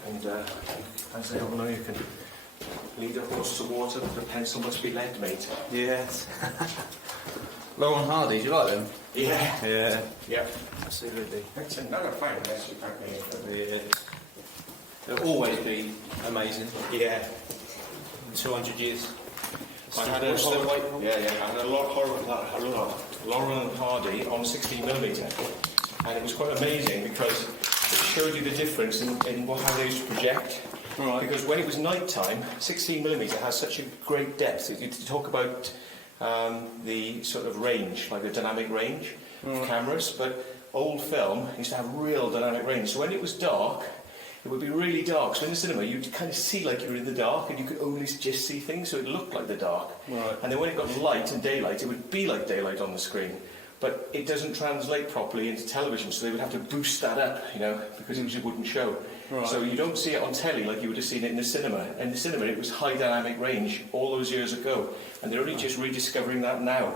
And as they all know, you can lead a horse to water, but the pencil must be lead, mate. Yes. Low and Hardy, do you like them? Yeah. Yeah. Yeah. Absolutely. That's another fine mess you can't make. Yeah. They'll always be amazing. Yeah. In 200 years. I had a Laurel and Hardy on 16mm, and it was quite amazing because it showed you the difference in how they used to project. Right. Because when it was night time, 16mm has such a great depth. You talk about the sort of range, like the dynamic range of cameras, but old film used to have real dynamic range. So when it was dark, it would be really dark. So in the cinema, you'd kind of see like you were in the dark, and you could only just see things, so it looked like the dark. Right. And then when it got light and daylight, it would be like daylight on the screen. But it doesn't translate properly into television, so they would have to boost that up, you know, because it just wouldn't show. Right. So you don't see it on telly like you would have seen it in the cinema. In the cinema, it was high dynamic range all those years ago, and they're only just rediscovering that now.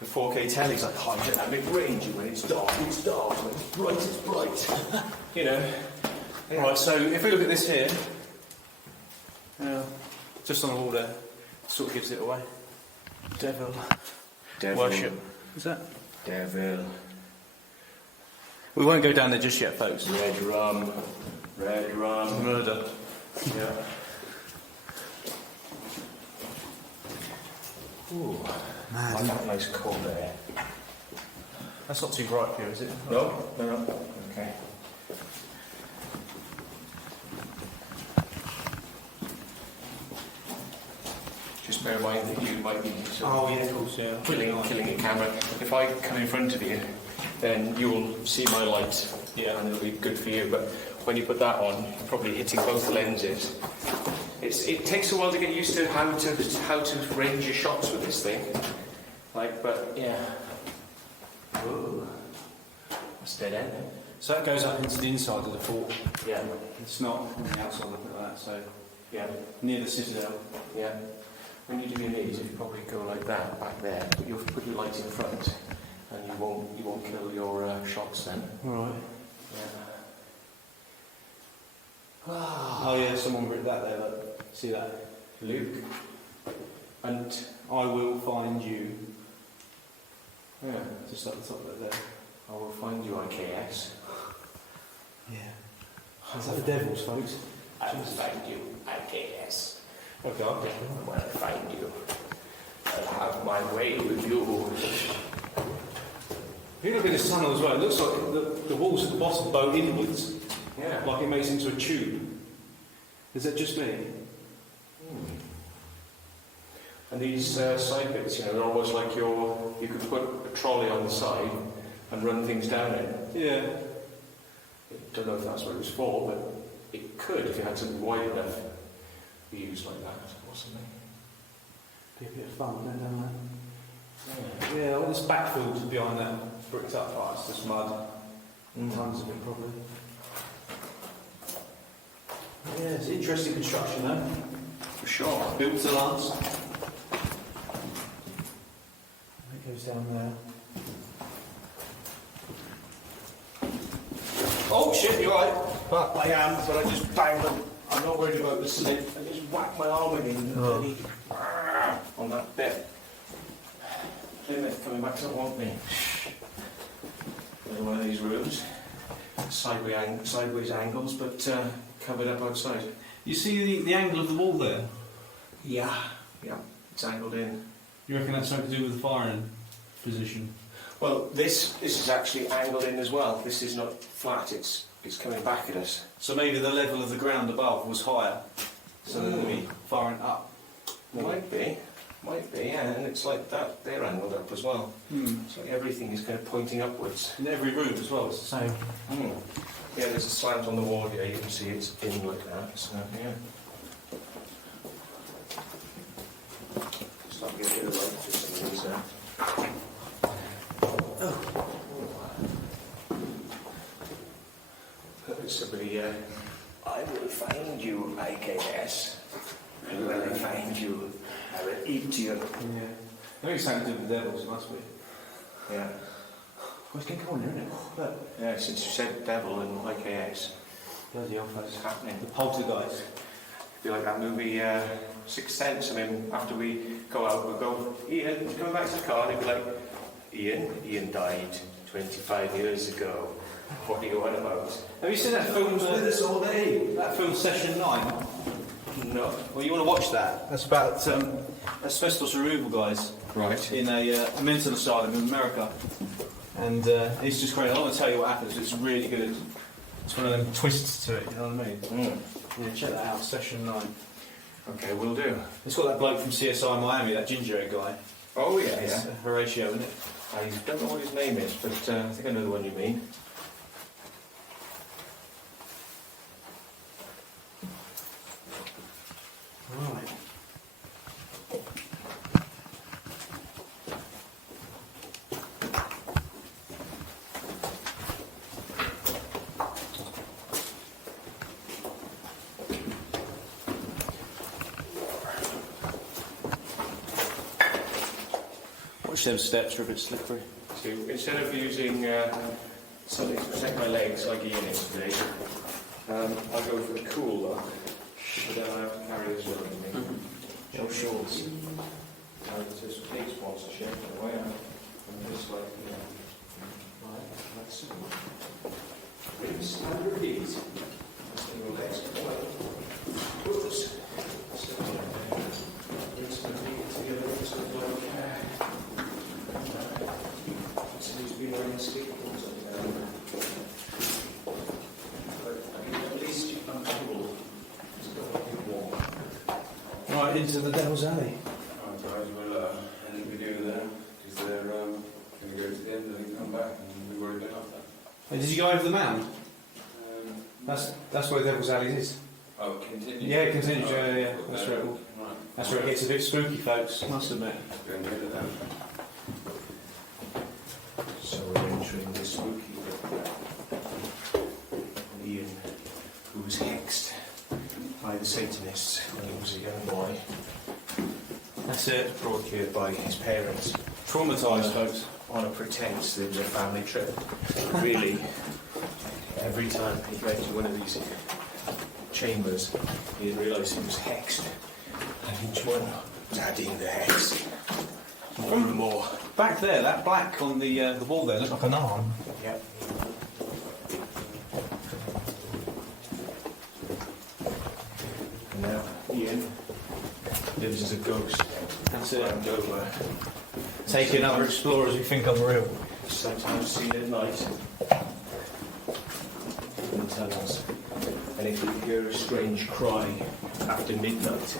The 4K telly is like high dynamic range, and when it's dark, when it's bright, it's bright. You know. Yeah. Right, so if we look at this here, just on the wall there, sort of gives it away. Devil. Worship. Is that? Devil. We won't go down there just yet, folks. Red rum. Murder. Yeah. Ooh. I like that nice cold air. That's not too bright here, is it? No. Okay. Just bear in mind that you might be Oh, yeah, of course, yeah. killing your camera. If I come in front of you, then you will see my light, and it'll be good for you. But when you put that on, you're probably hitting both lenses. It takes a while to get used to how to range your shots with this thing. But yeah. Ooh. That's dead end. So that goes up into the inside of the fort. Yeah. It's not on the outside, look at that, so Yeah. near the citadel. Yeah. when you do your knees, you probably go like that back there. But you'll put your light in front, and you won't kill your shots then. Right. Yeah. Oh yeah, someone wrote that there. Look. See that? Luke. And I will find you. yeah, Just at the top of it there. I will find you, IKS. Yeah. Is that the Devils, folks? I will find you, IKS. Okay. When I find you, I'll have my way with you. If you look at this tunnel as well, it looks like the walls at the bottom bow inwards, Yeah. like it makes into a tube. Is that just me? And these side bits, they're almost like you could put a trolley on the side and run things down it. Yeah. I don't know if that's what it was for, but it could, if you had something wide enough, be used like that or something. Be a bit of fun, wouldn't it, down there? Yeah, all this backfield behind that bricked up part, it's just mud. Tons of it, probably. Yeah, it's interesting construction, though. For sure. Built to last. It goes down there. Oh shit, you're right. But I am, but I just banged them. I'm not worried about the slip. I just whacked my arm again on that bit. Plymouth coming back to haunt me. In one of these rooms. Sideways angles, but covered up outside. You see the angle of the wall there? Yeah, it's angled in. You reckon that's something to do with the firing position? Well, this is actually angled in as well. This is not flat, it's coming back at us. So maybe the level of the ground above was higher, so they're going to be firing up. Might be, yeah, and it's like that, they're angled up as well. So everything is kind of pointing upwards. In every room as well, it's the same. Yeah, there's a slant on the wall here, you can see it's in like that, so yeah. Just not get a bit of light through some of these there. Somebody, I will find you, IKS. And when I find you, I will eat you. Yeah. I think it's something to do with the Devils, it must be. Yeah. Well, it's getting cold, isn't it? Look. Yeah, since you said devil and IKS, Bloody hell, folks. it's happening. The poltergeist. I feel like that movie, Sixth Sense. I mean, after we go out, we'll go, Ian, coming back to the car, and he'll be like, Ian died 25 years ago. What are you on about? Have you seen that film with us all day? That film Session 9? No. Well, you want to watch that? That's about asbestos removal guys. Right. In a mental asylum in America. And it's just great. I don't want to tell you what happens, it's really good. It's one of them twists to it, you know what I mean? Yeah, check that out, Session 9. Okay, will do. It's got that bloke from CSI Miami, that ginger egg guy. Oh, yeah, It's Horatio, isn't it? I don't know what his name is, but I think I know the one you mean. Right. Watch them steps are a bit slippery. So instead of using something to protect my legs like Ian is today, I'll go for the cool look. But then I have to carry this with me. No shorts. It's just big sponsorship in a way. I'm just like, like so. Rinse and repeat. Your legs go away. Good. So, rinse and repeat together. It's sort of like, it seems to be very unspeakable. At least you're comfortable. Right, into the Devil's Alley. Alright guys, we'll end the video there, because they're going to go to the end and then come back and we've already been up there. Hey, did you go over the mound? That's where Devil's Alley is. Oh, continue? Yeah, it continues, yeah. That's where it, Right. that's where it gets a bit spooky, folks, must admit. Go and get it then. So we're entering the spooky Ian, who was hexed by the Satanists when he was a young boy. That's it. Procured by his parents. Traumatised, folks. On a pretense that it was a family trip. Really, every time he went to one of these chambers, he realised he was hexed. And each one was adding the hex. More and more. Back there, that black on the wall there looks like an arm. Yep. And now Ian lives as a ghost. That's it. Around Dover. Taking other explorers who think I'm real. Sometimes seen at night in the tunnels. And if you hear a strange cry after midnight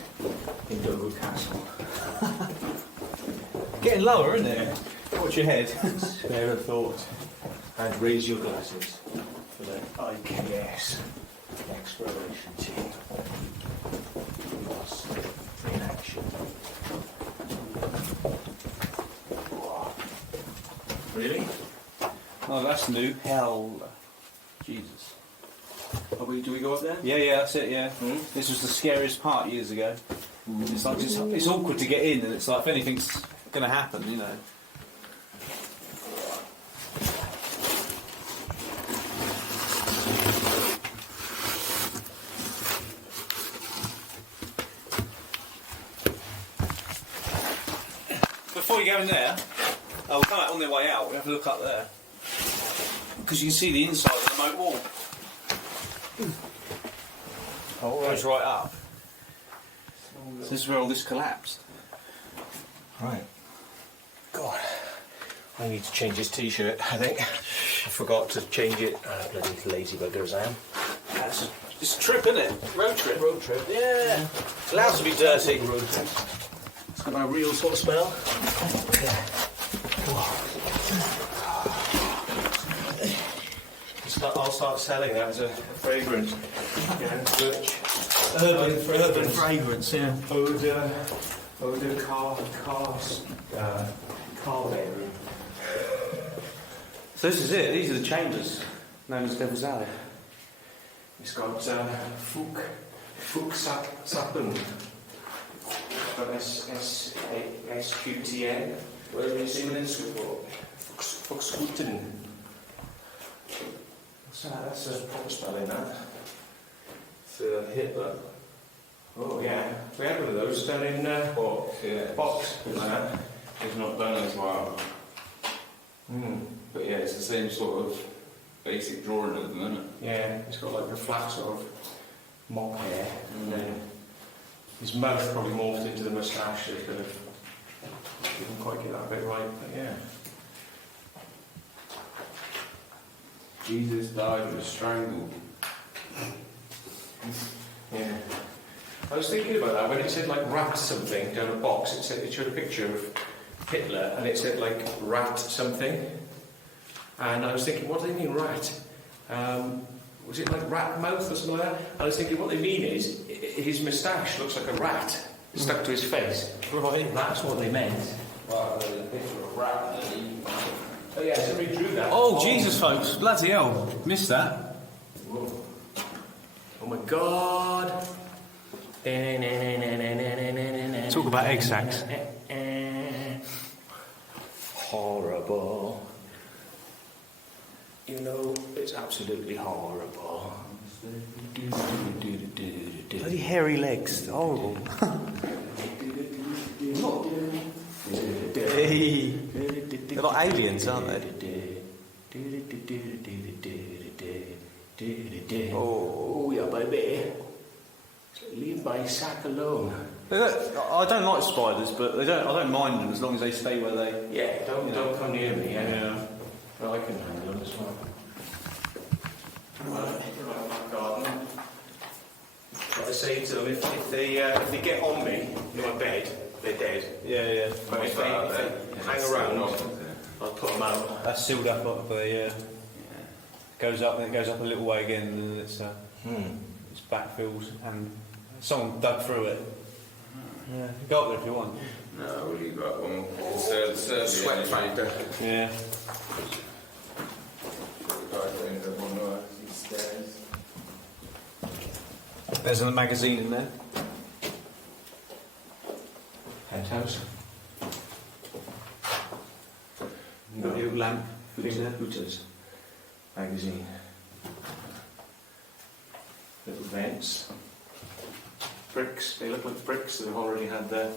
in Dover Castle. Getting lower, isn't it? Watch your head. Spare a thought and raise your glasses for the IKS Exploration team. Lost in action. Really? Oh, that's new. Hell. Jesus. Do we go up there? Yeah, that's it, yeah. This was the scariest part years ago. It's like, it's awkward to get in, and it's like, if anything's going to happen, you know. Before you go in there, I'll come out on their way out, we have a look up there. Because you can see the inside of the moat wall. Oh, Goes right up. So this is where all this collapsed. Right. God. I need to change this t-shirt, I think. I forgot to change it. Bloody lazy bugger as I am. It's a trip, isn't it? Road trip. Road trip. Yeah. It's allowed to be dirty. Road trip. It's got a real sort of smell. I'll start selling that as a fragrance. Urban fragrance, yeah. Odor car bedroom. So this is it. These are the chambers known as Devil's Alley. It's got Fuchsappen. Got SQTN. Where have you seen this before? Fuchsguten. What's that? That's a proper spelling, that. It's Hitler. Oh, yeah. We had one of those down in Box, yeah. Box. It's not done as well. But yeah, it's the same sort of basic drawing of them, isn't it? Yeah, it's got like the flat sort of mop hair, and then his mouth probably morphed into the moustache. So kind of didn't quite get that bit right, but yeah. Jesus died and was strangled. Yeah. I was thinking about that when it said like rat something down a box. It showed a picture of Hitler and it said like rat something, and I was thinking, what do they mean rat? Was it like rat mouth or something like that? And I was thinking, what they mean is his moustache looks like a rat stuck to his face. Right. That's what they meant. Well, there's a picture of a rat and Oh yeah, somebody drew that. Oh, Jesus, folks. Bloody hell. Missed that. Whoa. Oh my God. Talk about egg sacks. Horrible. You know, it's absolutely horrible. Bloody hairy legs. Horrible. They're like aliens, aren't they? Oh, yeah, baby. Leave my sack alone. I don't like spiders, but I don't mind them as long as they stay where they. Yeah, don't come near me. Yeah. Well, I can handle them as well. Right, garden. What I say to them, if they get on me in my bed, they're dead. Yeah. But if they hang around, I'll put them out. That's sealed up there. Goes up, and it goes up a little way again, and then it's backfilled, and someone dug through it. Yeah, go up there if you want. no, we'll leave that one. It's a sweat factor. Yeah. There's a magazine in there. And lighthouse. Got your lamp thing there. Hooters magazine. Little vents. Bricks, they look like bricks that have already had the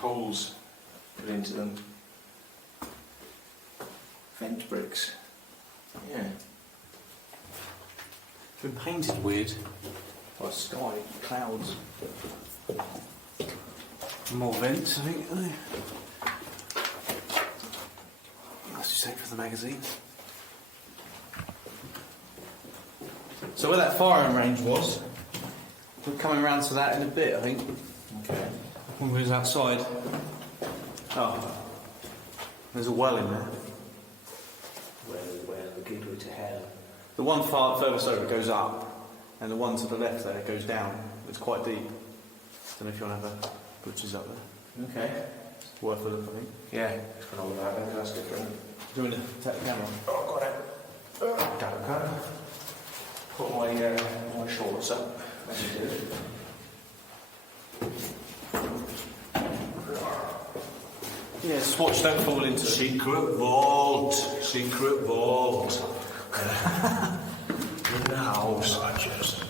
holes put into them. Vent bricks. Yeah. Been painted weird. Like sky, clouds. More vents, I think, aren't they? That's just take for the magazines. So where that firing range was, we're coming round to that in a bit, I think. Okay. When we was outside. Oh, there's a well in there. Well, gateway to hell. The one furthest over goes up, and the one to the left there goes down. It's quite deep. Don't know if you want to have a butcher's up there. Okay. It's worth a look, I think. Yeah, it's got all of that, I think that's different. Do you want to take the camera? Oh, got it. Damn, put my shorts up as you did. Yeah, swatch, don't fall into it. Secret vault. Secret vault. In the house. I just.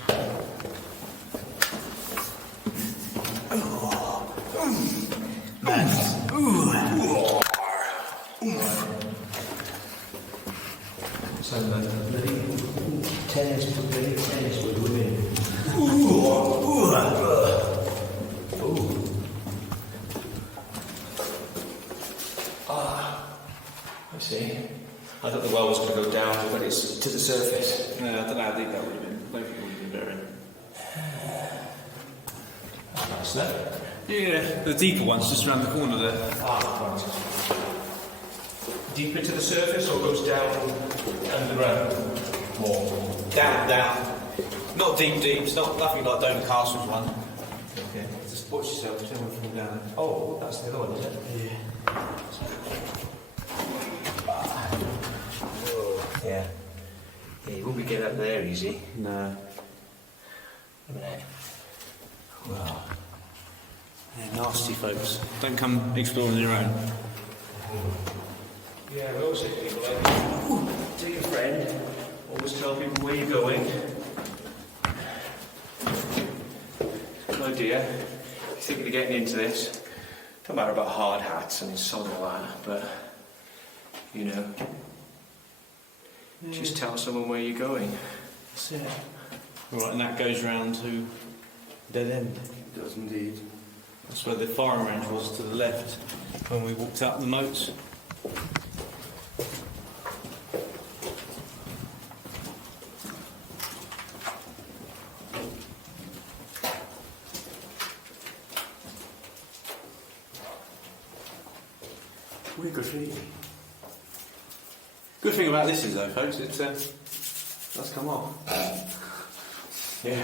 Tennis with women. I see. I thought the well was going to go down, but it's to the surface. No, I don't know how deep that would have been. I don't think it would have been very. That's nice, isn't it? Yeah, the deeper one's just around the corner there. Ah, right. Deep into the surface or goes down underground? More. Down. Not deep. It's not nothing like Dover Castle's one. Okay. Just watch yourself. Tell me from down. Oh, that's the other one, is it? Yeah. Yeah. Yeah, you won't be getting up there easy. No. A minute. Wow. Yeah, nasty folks. Don't come exploring your own. Yeah, we always say to people like, tell your friend, always tell people where you're going. Good idea. If you're thinking of getting into this, don't matter about hard hats, I mean, sod all that, but, you know, just tell someone where you're going. That's it. Right, and that goes round to dead end. It does indeed. That's where the firing range was to the left when we walked up the moats. Weird graffiti. Good thing about this is though, folks, it does come off. Yeah,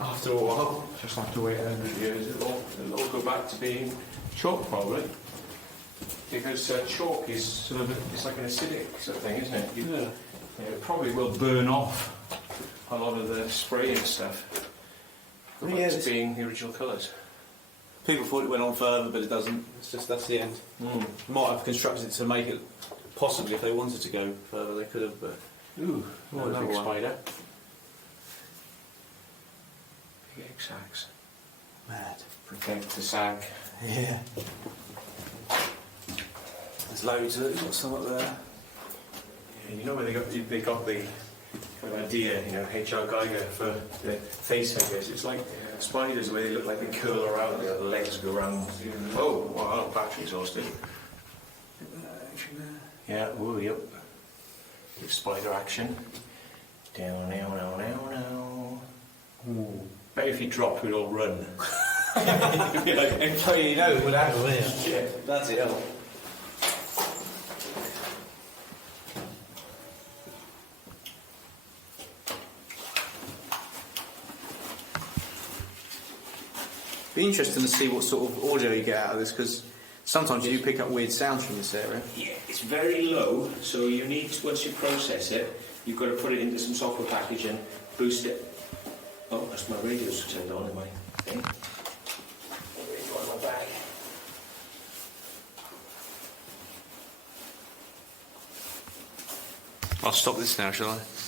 after a while, just have to wait 100 years, it'll all go back to being chalk probably. Because chalk is sort of, it's like an acidic sort of thing, isn't it? It probably will burn off a lot of the spray and stuff. Go back to being the original colours. People thought it went on further, but it doesn't. It's just, that's the end. Might have constructed it to make it, possibly if they wanted to go further, they could have, but... Ooh, another big one. spider. Big egg sacs. Mad. Protect the sack. Yeah. There's loads of it, there's got some up there. Yeah, you know where they got the kind of idea, you know, H.R. Geiger for the face huggers. It's like spiders where they look like they curl around, the legs go around. Oh, wow, battery exhausted. Yeah, ooh, yep. Big spider action. Down, now. Ooh. Bet if you drop, we'd all run. You'd be like, you know, it would happen, wouldn't you? Yeah. That's it. Be interesting to see what sort of audio you get out of this, because sometimes you do pick up weird sounds from this area. Yeah, it's very low, so you need, once you process it, you've got to put it into some software package and boost it. Oh, that's my radio's turned on in my thing. Radio on my bag. I'll stop this now, shall I?